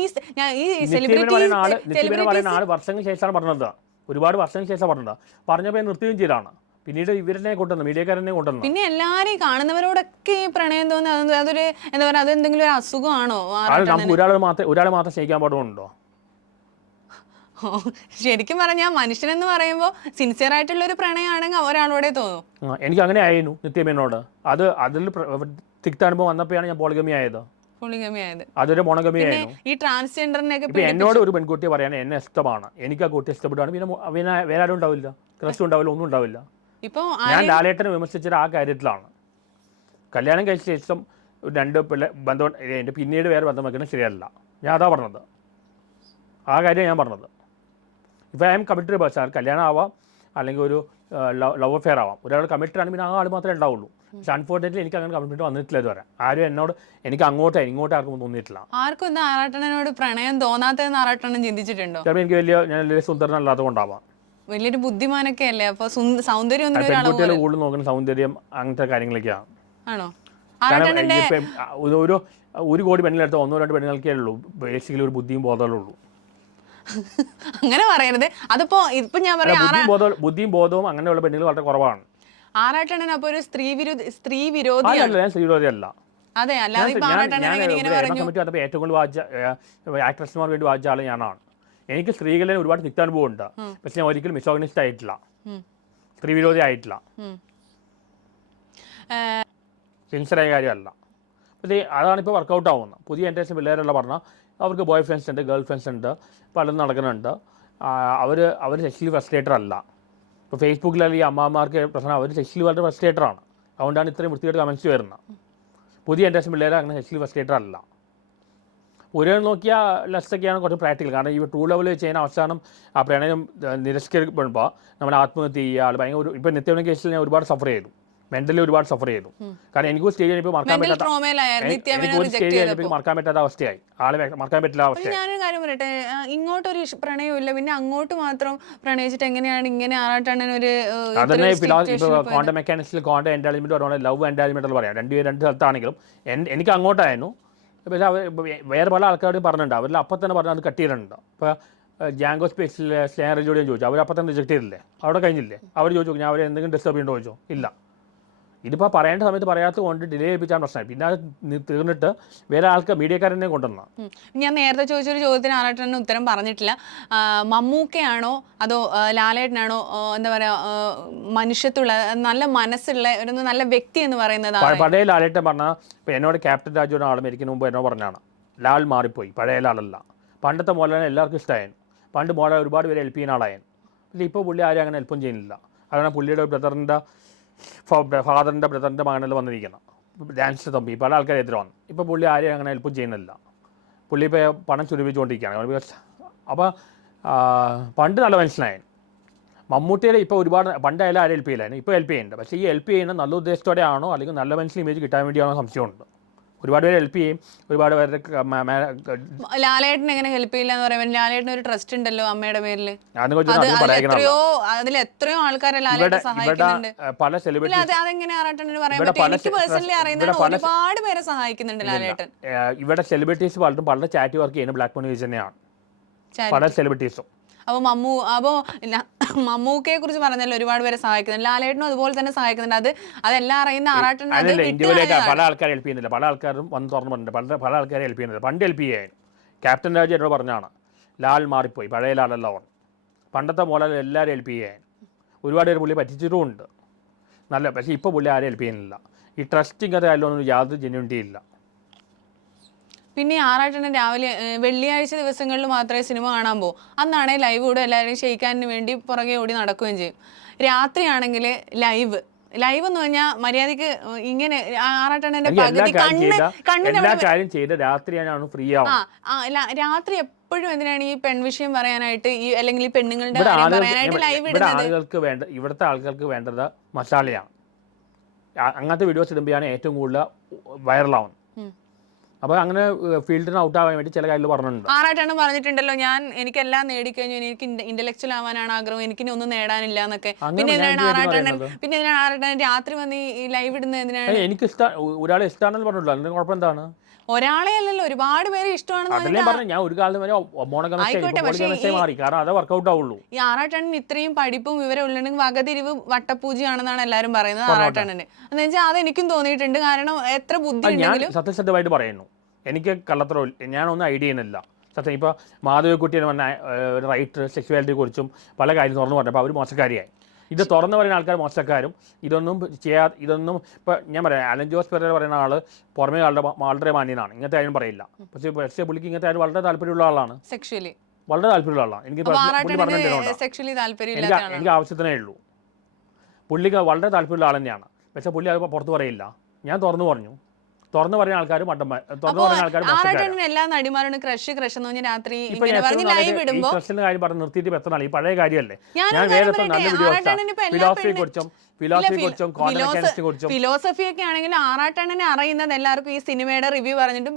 പറയുന്ന ആള് വർഷങ്ങൾക്ക് ശേഷമാണ് പറഞ്ഞത്, ഒരുപാട് വർഷങ്ങൾക്ക് ശേഷം പറഞ്ഞപ്പോൾ നിർത്തുകയും ചെയ്താണ്. പിന്നീട് ഇവരെ കൊണ്ടുവന്നു, മീഡിയക്കാരനെ കൊണ്ടുവന്നു. പിന്നെ എല്ലാരെയും കാണുന്നവരോടൊക്കെ ഈ പ്രണയം തോന്നുന്നത് അതൊരു എന്താ പറയുക, അതെന്തെങ്കിലും ഒരു അസുഖമാണോ? നമുക്ക് ഒരാളെ മാത്രം സ്നേഹിക്കാൻ പാടുണ്ടോ? ശരിക്കും പറഞ്ഞാൽ മനുഷ്യനെന്ന് പറയുമ്പോൾ സിൻസിയർ ആയിട്ടുള്ള ഒരു പ്രണയമാണെങ്കിൽ ഒരാളോടെ തോന്നും. എനിക്ക് അങ്ങനെ ആയിരുന്നു നിത്യമേനോട്. അതിൽ തിക്താനുഭവം വന്നപ്പോഴാണ് ഞാൻ പോളിഗമി ആയത്. അതൊരു മോണഗമി ആയിരുന്നു. ഈ ട്രാൻസ്ജെൻഡറിനൊക്കെ എന്നോട് ഒരു പെൺകുട്ടിയെ പറയാൻ എന്നെ ഇഷ്ടമാണ്, എനിക്ക് ആ കുട്ടി ഇഷ്ടപ്പെടുകയാണ്, പിന്നെ വേറെ ആരും ഉണ്ടാവില്ല, ക്രഷ് ഉണ്ടാവില്ല, ഒന്നും ഉണ്ടാവില്ല. ഞാൻ ലാലേട്ടനെ വിമർശിച്ചത് ആ കാര്യത്തിലാണ്. കല്യാണം കഴിച്ച ശേഷം രണ്ട് ബന്ധം പിന്നീട് വേറെ ബന്ധം വെക്കുന്നത് ശരിയല്ല, ഞാൻ അതാ പറഞ്ഞത്. ആ കാര്യം ഞാൻ പറഞ്ഞത്. ഇപ്പോൾ ഐ എം കമ്മിറ്റഡ് പേഴ്സൺ. കല്യാണം ആവാം, അല്ലെങ്കിൽ ഒരു ലവ് അഫെയർ ആവാം. ഒരാൾ കമ്മിറ്റഡ് ആണ്, പിന്നെ ആ ആൾ മാത്രമേ ഉണ്ടാവുള്ളൂ. പക്ഷെ അൺഫോർച്ചുനേറ്റ്ലി എനിക്ക് അങ്ങനെ കമ്മിറ്റ്മെന്റ് വന്നിട്ടില്ല ഇതുവരെ. ആരും എനിക്ക് ഇങ്ങോട്ട് ആർക്കും തോന്നിയിട്ടില്ല. ആർക്കും ആറാട്ടണ്ണനോട് പ്രണയം തോന്നാത്തതെന്ന് ആറാട്ടണ്ണൻ ചിന്തിച്ചിട്ടുണ്ടോ? ചിലപ്പോൾ എനിക്ക് ഞാൻ വലിയ സുന്ദരനല്ലാതെ കൊണ്ടാവാം. വലിയൊരു ബുദ്ധിമാനൊക്കെ അല്ലേ, അപ്പൊ സൗന്ദര്യം പെൺകുട്ടികൾ കൂടുതൽ നോക്കുന്ന സൗന്ദര്യം അങ്ങനത്തെ കാര്യങ്ങളൊക്കെയാണ്. ആണോ? ഒരു കോടി പെണ്ണുങ്ങളെടുത്ത് 1-2 പെണ്ണുങ്ങൾക്കേ ഉള്ളൂ ബേസിക്കലി ഒരു ബുദ്ധിയും ബോധമുള്ളൂ. അങ്ങനെ പറയരുത്. അതിപ്പോ ഇപ്പൊ ഞാൻ പറയാം, ബുദ്ധിയും ബോധവും അങ്ങനെയുള്ള പെണ്ണുങ്ങൾ വളരെ കുറവാണ്. ആറാട്ടണ്ണൻ അപ്പൊ ഒരു സ്ത്രീ വിരോധിയാണ്. ഞാൻ സ്ത്രീ വിരോധിയല്ല. അതെ, അല്ലാതെ ഏറ്റവും കൂടുതൽ ആക്ട്രസ്മാർ വേണ്ടി വായിച്ച ആൾ ഞാനാണ്. എനിക്ക് സ്ത്രീകളെ ഒരുപാട് തിക്താനുഭവം ഉണ്ട്, പക്ഷെ ഞാൻ ഒരിക്കലും മിസോഗനിസ്റ്റ് ആയിട്ടില്ല, സ്ത്രീ വിരോധി ആയിട്ടില്ല, സിൻസിയറായ കാര്യമല്ല. അതാണിപ്പോൾ വർക്കൗട്ട് ആവുന്നത്. പുതിയ ജനറേഷൻ പിള്ളേരെല്ലാം പറഞ്ഞാൽ അവർക്ക് ബോയ് ഫ്രണ്ട്സ് ഉണ്ട്, ഗേൾ ഫ്രണ്ട്സ് ഉണ്ട്, പലതും നടക്കുന്നുണ്ട്. അവർ സെക്സ്വലി ഫ്രസ്ട്രേറ്റഡ് അല്ല. ഇപ്പോൾ ഫേസ്ബുക്കിലല്ലെങ്കിൽ അമ്മമാർക്ക് പ്രശ്നം, അവർ സെക്സ്വലി വളരെ ഫ്രസ്ട്രേറ്റഡാണ്. അതുകൊണ്ടാണ് ഇത്രയും വൃത്തിയായിട്ട് കമൻസ് വരുന്നത്. പുതിയ ജനറേഷൻ പിള്ളേർ അങ്ങനെ സെക്സ്വലി ഫ്രസ്ട്രേറ്റഡ് അല്ല. ഒരു നോക്കിയാൽ ലസ്റ്റൊക്കെയാണ് കുറച്ച് പ്രാക്ടിക്കൽ. കാരണം ഈ ട്രൂ ലെവൽ വെച്ച് കഴിഞ്ഞാൽ അവസാനം ആ പ്രണയം നിരസ്കരിക്കപ്പെടുമ്പോൾ നമ്മൾ ആത്മഹത്യ ചെയ്യുക, ഭയങ്കര ഇപ്പോൾ നിത്യവണ കേസിൽ ഞാൻ ഒരുപാട് സഫർ ചെയ്തു, മെന്റലി ഒരുപാട് സഫർ ചെയ്തു. കാരണം എനിക്ക് സ്റ്റേജ് കഴിഞ്ഞപ്പോൾ മറക്കാൻ പറ്റാത്ത അവസ്ഥയായി, ആളെ മറക്കാൻ പറ്റില്ല അവസ്ഥ. ഞാനൊരു കാര്യം പറയട്ടെ, ഇങ്ങോട്ടൊരു പ്രണയമില്ല, പിന്നെ അങ്ങോട്ട് മാത്രം പ്രണയിച്ചിട്ട് എങ്ങനെയാണ് ഇങ്ങനെ ആറാട്ടണ്ണൻ ഒരു അതന്നെ ക്വാണ്ടം മെക്കാനിക്സിൽ ക്വാണ്ടം എൻറ്റാച്ച്മെന്റ് പറയുന്നത് ലവ് എൻറ്റാച്ച്മെന്റ് എന്ന് പറയാം. രണ്ട് സ്ഥലത്താണെങ്കിലും എനിക്ക് അങ്ങോട്ടായിരുന്നു. പക്ഷേ വേറെ പല ആൾക്കാരും പറഞ്ഞിട്ടുണ്ട്, അവരിൽ അപ്പം തന്നെ പറഞ്ഞാൽ അത് കട്ട് ചെയ്തിട്ടുണ്ട്. ഇപ്പോൾ ജാങ്കോ സ്പേസിൽ സ്നേഹറിജോട് ഞാൻ ചോദിച്ചു, അവരപ്പം തന്നെ റിജക്ട് ചെയ്തില്ലേ, അവിടെ കഴിഞ്ഞില്ലേ? അവർ ചോദിച്ചു ഞാൻ അവരെ എന്തെങ്കിലും ഡിസ്റ്റർബ് ചെയ്യണ്ടോ ചോദിച്ചോ? ഇല്ല. ഇതിപ്പോൾ പറയേണ്ട സമയത്ത് പറയാത്തത് കൊണ്ട് ഡിലേ ചെയ്യിപ്പിച്ചാൽ പ്രശ്നമായി. പിന്നെ അത് തീർന്നിട്ട് വേറെ ആൾക്ക് മീഡിയക്കാരനെ കൊണ്ടുവന്ന. ഞാൻ നേരത്തെ ചോദിച്ചൊരു ചോദ്യത്തിന് ആറാട്ടണ്ണൻ ഉത്തരം പറഞ്ഞിട്ടില്ല. മമ്മൂക്കയാണോ അതോ ലാലേട്ടനാണോ എന്താ പറയുക മനുഷ്യത്തുള്ള നല്ല മനസ്സുള്ള ഒരു നല്ല വ്യക്തി എന്ന് പറയുന്നത്? പഴയ ലാലേട്ടൻ പറഞ്ഞാൽ ഇപ്പോൾ എന്നോട് ക്യാപ്റ്റൻ രാജുവിൻ്റെ ആൾ മരിക്കുന്ന മുമ്പ് എന്നോട് പറഞ്ഞാണ്, ലാൽ മാറിപ്പോയി, പഴയ ലാലല്ല. പണ്ടത്തെ മോഹൻലാലിനെ എല്ലാവർക്കും ഇഷ്ടമായിരുന്നു. പണ്ട് മോഹൻലാൽ ഒരുപാട് പേര് ഹെൽപ്പ് ചെയ്യുന്ന ആളായിരുന്നു. പക്ഷേ ഇപ്പോൾ പുള്ളി ആരും അങ്ങനെ ഹെൽപ്പും ചെയ്യുന്നില്ല. അതാണ് പുള്ളിയുടെ ഫാദറിൻ്റെ ബ്രദറിൻ്റെ മകനെല്ലാം വന്നിരിക്കണം, ഡാൻസ് തമ്പി, പല ആൾക്കാരെ എതിരെ വന്നു. ഇപ്പോൾ പുള്ളി ആരെയും അങ്ങനെ ഹെൽപ്പും ചെയ്യുന്നില്ല. പുള്ളി ഇപ്പോൾ പണം ചുരുപ്പിച്ചുകൊണ്ടിരിക്കുകയാണ്. അപ്പോൾ പണ്ട് നല്ല മനുഷ്യനായിരുന്നു, മമ്മൂട്ടിയുടെ ഇപ്പോൾ ഒരുപാട് പണ്ടായാലും ആരും ഹെൽപ്പ് ചെയ്യില്ലായിരുന്നു, ഇപ്പോൾ ഹെൽപ്പ് ചെയ്യുന്നുണ്ട്. പക്ഷേ ഈ ഹെൽപ്പ് ചെയ്യുന്ന നല്ല ഉദ്ദേശത്തോടെ ആണോ അല്ലെങ്കിൽ നല്ല മനസ്സിൽ ഇമേജ് കിട്ടാൻ വേണ്ടിയാണോ സംശയമുണ്ട്. ഒരുപാട് പേര് ഹെൽപ്പ് ചെയ്യും, ഒരുപാട് പേരുടെ ലാലേട്ടൻ എങ്ങനെ ഹെൽപ്പ് ചെയ്യില്ല എന്ന് പറയുമ്പോൾ ലാലേട്ടന് ഒരു ട്രസ്റ്റ് ഉണ്ടല്ലോ അമ്മയുടെ പേരിൽ. അതിൽ എത്രയോ ആൾക്കാരെ ലാലേട്ടൻ സഹായിക്കുന്നുണ്ട്. പല സെലിബ്രിറ്റീസ് അതെങ്ങനെ ആറാട്ടന് പറയാൻ പറ്റും? എനിക്ക് പേഴ്സണലി അറിയുന്ന ഒരുപാട് പേരെ സഹായിക്കുന്നുണ്ട് ലാലേട്ടൻ. ഇവിടെ സെലിബ്രിറ്റീസ് പലരും പല ചാറ്റ് വർക്ക് ചെയ്യുന്ന ബ്ലാക്ക് മണി തന്നെയാണ് പല സെലിബ്രിറ്റീസും. അപ്പോൾ മമ്മൂക്കയെ കുറിച്ച് പറഞ്ഞല്ലോ ഒരുപാട് പേരെ സഹായിക്കുന്നുണ്ട്, ലാലേട്ടനും അതുപോലെ തന്നെ സഹായിക്കുന്നുണ്ട്. അതെല്ലാം അറിയുന്ന ആറാട്ടൻ ഇന്ത്യയിലേക്ക് പല ആൾക്കാരെ ഹെൽപ്പ് ചെയ്യുന്നില്ല, പല ആൾക്കാരും വന്ന് തുറന്നു പറഞ്ഞിട്ടുണ്ട്, പല ആൾക്കാരെ ഹെൽപ്പ് ചെയ്യുന്നില്ല. പണ്ട് ഹെൽപ്പ് ചെയ്യാൻ ക്യാപ്റ്റൻ രാജ് എന്നോട് പറഞ്ഞാണ്, ലാൽ മാറിപ്പോയി, പഴയ ലാലല്ല അവൻ, പണ്ടത്തെ പോലെ എല്ലാവരും ഹെൽപ്പ് ചെയ്യാൻ. ഒരുപാട് പേര് പുള്ളി പറ്റിച്ചിട്ടുമുണ്ട് നല്ല. പക്ഷേ ഇപ്പോൾ പുള്ളി ആരും ഹെൽപ്പ് ചെയ്യുന്നില്ല. ഈ ട്രസ്റ്റിംഗ് അത് അതിലൊന്നും യാതൊരു ജെന്യൂനിറ്റി ഇല്ല. പിന്നെ ആറാട്ടന് രാവിലെ വെള്ളിയാഴ്ച ദിവസങ്ങളിൽ മാത്രമേ സിനിമ കാണാൻ പോകും. അന്നാണെങ്കിൽ ലൈവ് കൂടെ എല്ലാവരും ക്ഷയിക്കാനും വേണ്ടി പുറകെ ഓടി നടക്കുകയും ചെയ്യും. രാത്രിയാണെങ്കിൽ ലൈവ് എന്ന് പറഞ്ഞാൽ മര്യാദക്ക് ഇങ്ങനെ ആറാട്ടണ്ണന്റെ പകുതി രാത്രി എപ്പോഴും എന്തിനാണ് ഈ പെൺവിഷയം പറയാനായിട്ട് ഈ അല്ലെങ്കിൽ ഈ പെണ്ണുങ്ങളുടെ പറയാനായിട്ട് ലൈവ് ഇടുന്നത്? ഇവിടുത്തെ ആൾക്കാർക്ക് വേണ്ടത് മസാലയാണ്. അങ്ങനത്തെ വീഡിയോസ് ഇടുമ്പോഴാണ് ഏറ്റവും കൂടുതൽ വൈറലാവുന്നത്. അപ്പോൾ അങ്ങനെ ഫീൽഡിന് ഔട്ട് ആവാൻ വേണ്ടി ചില കാര്യങ്ങൾ പറഞ്ഞിട്ടുണ്ട്. ആറാട്ടണ്ണൻ പറഞ്ഞിട്ടുണ്ടല്ലോ, എനിക്കെല്ലാം നേടിക്കഴിഞ്ഞു, എനിക്ക് ഇന്റലക്ച്വൽ ആവാനാണ് ആഗ്രഹം, എനിക്കിനി ഒന്നും നേടാനില്ല എന്നൊക്കെ. പിന്നെ ആറാട്ടണ്ണൻ രാത്രി വന്ന് ഈ ലൈവ് ഇടുന്നത് എന്തിനാണ്? എനിക്ക് ഒരാളെ ഇഷ്ടമാണെന്ന് പറഞ്ഞിട്ടുള്ളൂ, അതിന്റെ കുഴപ്പം എന്താണ്? ഒരാളെ അല്ലല്ലോ, ഒരുപാട് പേര് ഇഷ്ടമാണെന്ന്. ഞാൻ ഒരു കാലം വരെ മാറി, കാരണം അത് വർക്ക്ഔട്ട് ആവുള്ളൂ. ഈ ആറാട്ടണ്ണൻ ഇത്രയും പഠിപ്പും വിവരം ഉണ്ടെങ്കിൽ വകതിരിവ് വട്ടപ്പൂജയാണെന്നാണ് എല്ലാവരും പറയുന്നത് ആറാട്ടണ്ണന്. എന്ന് വെച്ചാൽ അത് എനിക്കും തോന്നിയിട്ടുണ്ട്. കാരണം എത്ര ബുദ്ധി ഉണ്ടെങ്കിലും സത്യസന്ധമായിട്ട് പറയുന്നു, എനിക്ക് കള്ളത്തരോ ഞാനൊന്നും ഐഡിയ ചെയ്യുന്നില്ല സത്യം. ഇപ്പോൾ മാധവിക്കുട്ടി എന്ന് പറഞ്ഞ റൈറ്റർ സെക്സ്വാലിറ്റിയെ കുറിച്ചും പല കാര്യം തുറന്നു പറഞ്ഞപ്പോൾ അവർ മോശക്കാരിയായി. ഇത് തുറന്നു പറയുന്ന ആൾക്കാർ മോശക്കാരും ഇതൊന്നും ഇപ്പോൾ ഞാൻ പറയാം, അലൻ ജോസ് പെരേര പറയുന്ന ആൾ പുറമേ വളരെ മാന്യനാണ്, ഇങ്ങനത്തെ കാര്യം പറയില്ല. പക്ഷേ പുള്ളിക്ക് ഇങ്ങനത്തെ കാര്യം വളരെ താല്പര്യമുള്ള ആളാണ്, വളരെ താല്പര്യമുള്ള ആളാണ്. എനിക്ക് ആവശ്യത്തിനേ ഉള്ളൂ. പുള്ളിക്ക് വളരെ താല്പര്യമുള്ള ആൾ തന്നെയാണ്. പക്ഷേ പുള്ളി അത് പുറത്ത് പറയില്ല. ഞാൻ തുറന്നു പറഞ്ഞു. തുറന്നു പറയുന്ന ആൾക്കാരും എല്ലാ നടിമാരോടും ക്രഷ് എന്ന് പറഞ്ഞ രാത്രി കാര്യം പറഞ്ഞ് നിർത്തിയിട്ട് എത്ര നാൾ? ഈ പഴയ കാര്യമല്ലേ. ഞാൻ വേറെ നല്ല വീഡിയോ ഫിലോസഫി ഒക്കെ ആണെങ്കിൽ ആറാട്ടണ്ണനെ അറിയുന്നത് എല്ലാവർക്കും ഈ സിനിമയുടെ റിവ്യൂ പറഞ്ഞിട്ടും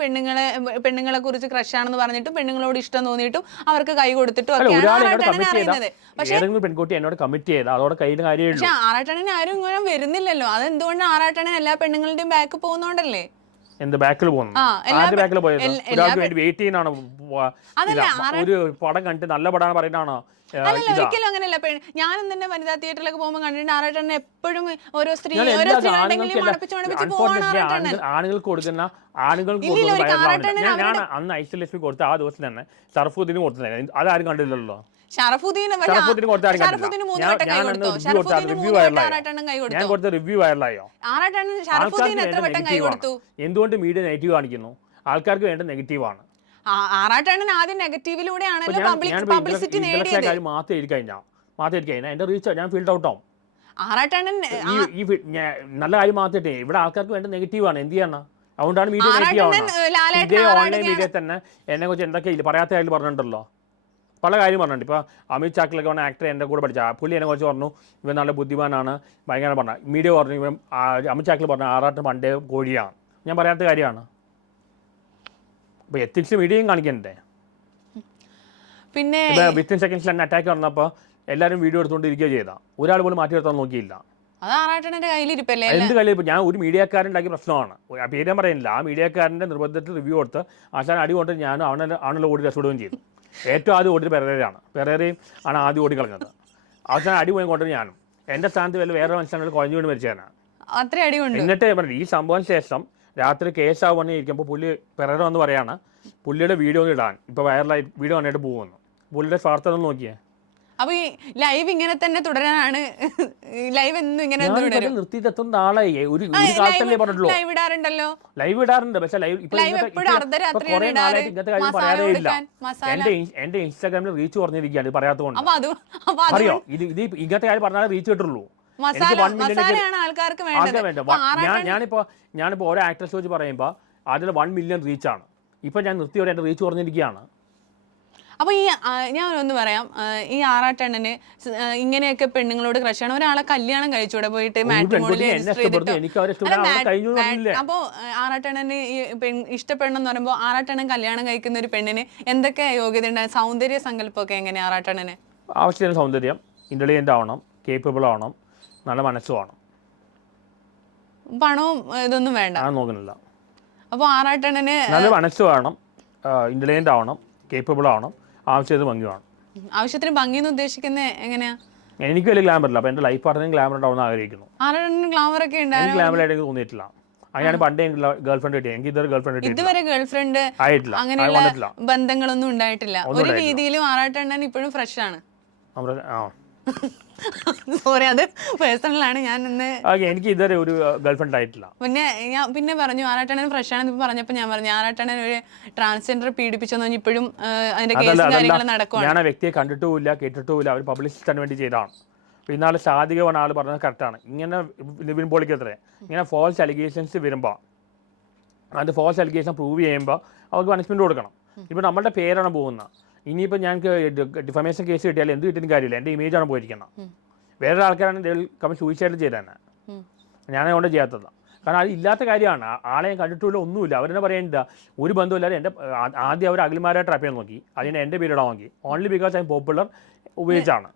പെണ്ണുങ്ങളെ കുറിച്ച് ക്രഷ് ആണെന്ന് പറഞ്ഞിട്ടും പെണ്ണുങ്ങളോട് ഇഷ്ടം തോന്നിയിട്ടും അവർക്ക് കൈ കൊടുത്തിട്ടും അറിയുന്നത്. പക്ഷേ പെൺകുട്ടി എന്നോട് കമ്മിറ്റ് ചെയ്ത് അതോടെ കയ്യിൽ കാര്യം. പക്ഷെ ആറാട്ടണ്ണന് ആരും ഇങ്ങനെ വരുന്നില്ലല്ലോ. അതെന്തുകൊണ്ട് ആറാട്ടണ്ണൻ എല്ലാ പെണ്ണുങ്ങളുടെയും ബാക്ക് പോകുന്നോണ്ടല്ലേ? എന്ത് ബാക്കിൽ പോകുന്നു? ബാക്കിൽ പോയത് ഒരാൾക്ക് വേണ്ടി വെയിറ്റ് ചെയ്യുന്നതാണോ? ഒരു പടം കണ്ടിട്ട് നല്ല പടമാണ് പറയുന്നതാണോ? ഒരിക്കലും അങ്ങനെയല്ല. ഞാനും തന്നെ വനിതാ തിയേറ്ററിലേക്ക് പോകുമ്പോൾ കണ്ടിട്ട് ആറാട്ടണ്ണൻ എപ്പോഴും ഓരോ സ്ത്രീ ആണുങ്ങൾക്ക് കൊടുക്കുന്ന ഞാൻ അന്ന് ഐശ്വര്യലക്ഷ്മി കൊടുത്ത ആ ദിവസം തന്നെ ഷറഫുദ്ദീന് കൊടുത്തത് അതാരും കണ്ടില്ലല്ലോ. ഞാൻ കൊടുത്ത റിവ്യൂ വൈറലായോ? എന്തുകൊണ്ട് മീഡിയ നെഗറ്റീവ് കാണിക്കുന്നു? ആൾക്കാർക്ക് വേണ്ട നെഗറ്റീവാണ്. ആറാട്ടണ്ണൻ ആദ്യം നെഗറ്റീവിലൂടെയാണല്ലോ പബ്ലിസിറ്റി നേടിയത്. മാത്രം കഴിഞ്ഞാൽ എന്റെ റീച്ച് ഞാൻ ഫീൽഡ് ഔട്ട് ആവും. ആറാട്ടണ്ണൻ ഈ നല്ല കാര്യം മാത്രമേ ഇവിടെ ആൾക്കാർക്ക് വേണ്ട നെഗറ്റീവാണ്. എന്ത് ചെയ്യണം? അതുകൊണ്ടാണ് മീഡിയ നെഗറ്റീവ് ആവുന്നത്. ഇതേ ഓൺലൈൻ മീഡിയ തന്നെ എന്നെ കുറിച്ച് എന്തൊക്കെ പറയാത്ത കാര്യം പറഞ്ഞിട്ടുണ്ടല്ലോ, പല കാര്യം പറഞ്ഞിട്ടുണ്ട്. ഇപ്പോൾ അമിത് ചാക്കിലൊക്കെ പറഞ്ഞ ആക്ടർ എൻ്റെ കൂടെ പഠിച്ച പുള്ളി എന്നെ കുറിച്ച് പറഞ്ഞു, ഇവൻ നല്ല ബുദ്ധിമാനാണ്, ഭയങ്കര പറഞ്ഞ മീഡിയ പറഞ്ഞു. ഇവൻ അമിത് ചാക്കിൽ പറഞ്ഞു ആറാട്ട് പണ്ടേ കോഴിയാണ്. ഞാൻ പറയാത്ത കാര്യമാണ്. അപ്പോൾ എത്തിക്സ് മീഡിയയും കാണിക്കണ്ടേ? പിന്നെ വിത്തിൻ സെക്കൻഡ്സിൽ തന്നെ അറ്റാക്ക് വന്നപ്പോൾ എല്ലാവരും വീഡിയോ എടുത്തുകൊണ്ടിരിക്കുകയോ ചെയ്താൽ ഒരാൾ പോലും മാറ്റി നിർത്താൻ നോക്കിയില്ല. എന്ത് കയ്യിൽ ഞാൻ ഒരു മീഡിയക്കാരുണ്ടാക്കിയ പ്രശ്നമാണ്. പേര് ഞാൻ പറയുന്നില്ല. ആ മീഡിയക്കാരൻ്റെ നിർബന്ധത്തിൽ റിവ്യൂ കൊടുത്ത് ആശാൻ അടി കൊണ്ട് ഞാനും അവനുള്ള ഓടി രക്ഷപ്പെടുകയും ചെയ്തു. ഏറ്റവും ആദ്യം ഓടിയത് പെരേരയും ആണ് ആദ്യം ഓടി കളഞ്ഞത്. അവസാനം അടി പോയി കൊണ്ടു ഞാനും. എൻ്റെ സ്ഥാനത്ത് വേറെ മനുഷ്യനെ കുഴഞ്ഞു വീണ് മരിച്ചതാണ്. എന്നിട്ട് പറഞ്ഞു ഈ സംഭവം ശേഷം രാത്രി കേസാവ് വന്നിരിക്കുമ്പോൾ പുള്ളി പെരേര വന്ന് പറയാണ് പുള്ളിയുടെ വീഡിയോ ഇടാൻ ഇപ്പോൾ വൈറലായി വീഡിയോ വന്നിട്ട് പോകുന്നു. പുള്ളിയുടെ സ്വാർത്ഥത നോക്കിയേ. അപ്പൊ ഈ ലൈവ് ഇങ്ങനെ തന്നെ തുടരാനാണ്? ലൈവ് എന്നും ഇങ്ങനെ നിർത്തിയിട്ട് എത്ര നാളായി? ഒരു കാലത്തല്ലേ പറഞ്ഞുള്ളൂ. ലൈവ് ഇടാറുണ്ട്. പക്ഷെ കുറെ നാളായിട്ട് ഇങ്ങനത്തെ കാര്യം പറയാറേ ഇല്ല. എന്റെ ഇൻസ്റ്റാഗ്രാമിൽ റീച്ച് കുറഞ്ഞിരിക്കുകയാണ് ഇത് പറയാത്തതുകൊണ്ട്. അറിയോ ഇത് ഇങ്ങനത്തെ കാര്യം പറഞ്ഞാൽ റീച്ച് കിട്ടുള്ളൂ. ഞാനിപ്പോ ഓരോ ആക്ടേഴ്സ് വെച്ച് പറയുമ്പോ അതിൽ 1 മില്യൺ റീച്ചാണ്. ഇപ്പൊ ഞാൻ നിർത്തിയോടെ എന്റെ റീച്ച് കുറഞ്ഞിരിക്കുകയാണ്. അപ്പൊ ഈ ഞാൻ ഒന്ന് പറയാം, ഈ ആറാട്ടണ്ണന് ഇങ്ങനെയൊക്കെ പെണ്ണുങ്ങളോട് ക്രഷാണ്, ഒരാളെ കല്യാണം കഴിച്ചൂടെ പോയിട്ട് മാട്രിമോണിയിൽ രജിസ്റ്റർ ചെയ്തിട്ടോ? അപ്പൊ ആറാട്ടണ്ണന് ഈ ഇഷ്ടപ്പെടണം എന്ന് പറയുമ്പോൾ ആറാട്ടണ്ണൻ കല്യാണം കഴിക്കുന്ന ഒരു പെണ്ണിന് എന്തൊക്കെ യോഗ്യത ഉണ്ടാകും? സൗന്ദര്യ സങ്കല്പമൊക്കെ എങ്ങനെയാ ആറാട്ടണ്ണന്? ആവശ്യത്തിന് സൗന്ദര്യം, ഇന്റലിജന്റ് ആവണം, കേപ്പബിൾ ആവണം, നല്ല മനസ്സും ആവണം. പണവും ഇതൊന്നും വേണ്ട, നോക്കുന്നില്ല. അപ്പോൾ ആറാട്ടണ്ണന് നല്ല മനസ്സ് വേണം, ഇന്റലിജന്റ് ആവണം, കേപ്പബിൾ ആവണം, ആവശ്യത്തിന് ഭംഗി വേണം. ആവശ്യത്തിന് ഭംഗി എന്ന് ഉദ്ദേശിക്കുന്നത് എങ്ങനെയാ? എനിക്ക് വലിയ ഗ്ലാമർ ഇല്ല, അപ്പൊ എന്റെ ലൈഫ് പാർട്ട്ണറും ഗ്ലാമർ ഉണ്ടാവുന്ന ആഗ്രഹിക്കുന്നു. ആറാട്ടണ്ണന് ഗ്ലാമർ ഒക്കെ ഉണ്ടായിരുന്നു? ഗ്ലാമർ ആയിട്ട് എനിക്ക് തോന്നിയിട്ടില്ല. അതിനാണ് പണ്ടേ എനിക്ക് ഗേൾ ഫ്രണ്ട് കിട്ടിയത്. എനിക്ക് ഇതുവരെ ഗേൾ ഫ്രണ്ട് ഇതുവരെ ഗേൾ ഫ്രണ്ട് ആയിട്ടില്ല, അങ്ങനെയുള്ള ബന്ധങ്ങളൊന്നും ഉണ്ടായിട്ടില്ല. ഒരു രീതിയിലും ആറാട്ടണ്ണൻ ഇപ്പോഴും ഫ്രഷ് ആണ്. സോറി, അത് പേഴ്സണലാണ്. ഞാൻ ഇന്ന് എനിക്ക് ഇതുവരെ ഒരു ഗേൾ ഫ്രണ്ട് ആയിട്ടില്ല. പിന്നെ പറഞ്ഞു ആറാട്ടണ്ണൻ ഫ്രഷ് ആണെന്ന് പറഞ്ഞപ്പോൾ ഞാൻ പറഞ്ഞു ആറാട്ടണ്ണൻ ഒരു ട്രാൻസ്ജെൻഡർ പീഡിപ്പിച്ചെന്ന് പറഞ്ഞ് ഇപ്പോഴും അതിന്റെ കേസും കാര്യങ്ങളും നടക്കുവാണ്. ഞാൻ ആ വ്യക്തിയെ കണ്ടിട്ടുമില്ല, കേട്ടിട്ടുമില്ല. അവർ പബ്ലിസിറ്റാൻ വേണ്ടി ചെയ്തതാണ്. പിന്നാലെ സാധിക പറഞ്ഞ ആൾ പറഞ്ഞത് കറക്റ്റാണ്. ഇങ്ങനെ നിവിൻ പോളിക്ക് എത്രേ ഇങ്ങനെ ഫോൾസ് അലിഗേഷൻസ് വരുമ്പോൾ അത് ഫോൾസ് അലിഗേഷൻ പ്രൂവ് ചെയ്യുമ്പോൾ അവർക്ക് പണിഷ്മെന്റ് കൊടുക്കണം. ഇപ്പം നമ്മളുടെ പേരാണ് പോകുന്നത്. ഇനിയിപ്പോൾ ഞങ്ങൾക്ക് ഡിഫമേഷൻ കേസ് കിട്ടിയാൽ എന്ത് കിട്ടിയും കാര്യമില്ല, എൻ്റെ ഇമേജാണ് പോയിരിക്കുന്നത്. വേറെ ആൾക്കാരാണ് കമ്മി സൂയിസൈഡ് ചെയ്തതന്നെ, ഞാനതുകൊണ്ട് ചെയ്യാത്തത്. കാരണം അത് ഇല്ലാത്ത കാര്യമാണ്. ആളെ ഞാൻ കണ്ടിട്ടില്ല, ഒന്നുമില്ല. അവരെന്നെ പറയേണ്ട ഒരു ബന്ധമില്ലാതെ എൻ്റെ ആദ്യം അവർ അഖിൽമാരെ ട്രാപ്പ് ചെയ്യാൻ നോക്കി, അതിന് എൻ്റെ പീരീഡ് നോക്കി. Only because I M popular ഉപയോഗിച്ചാണ്.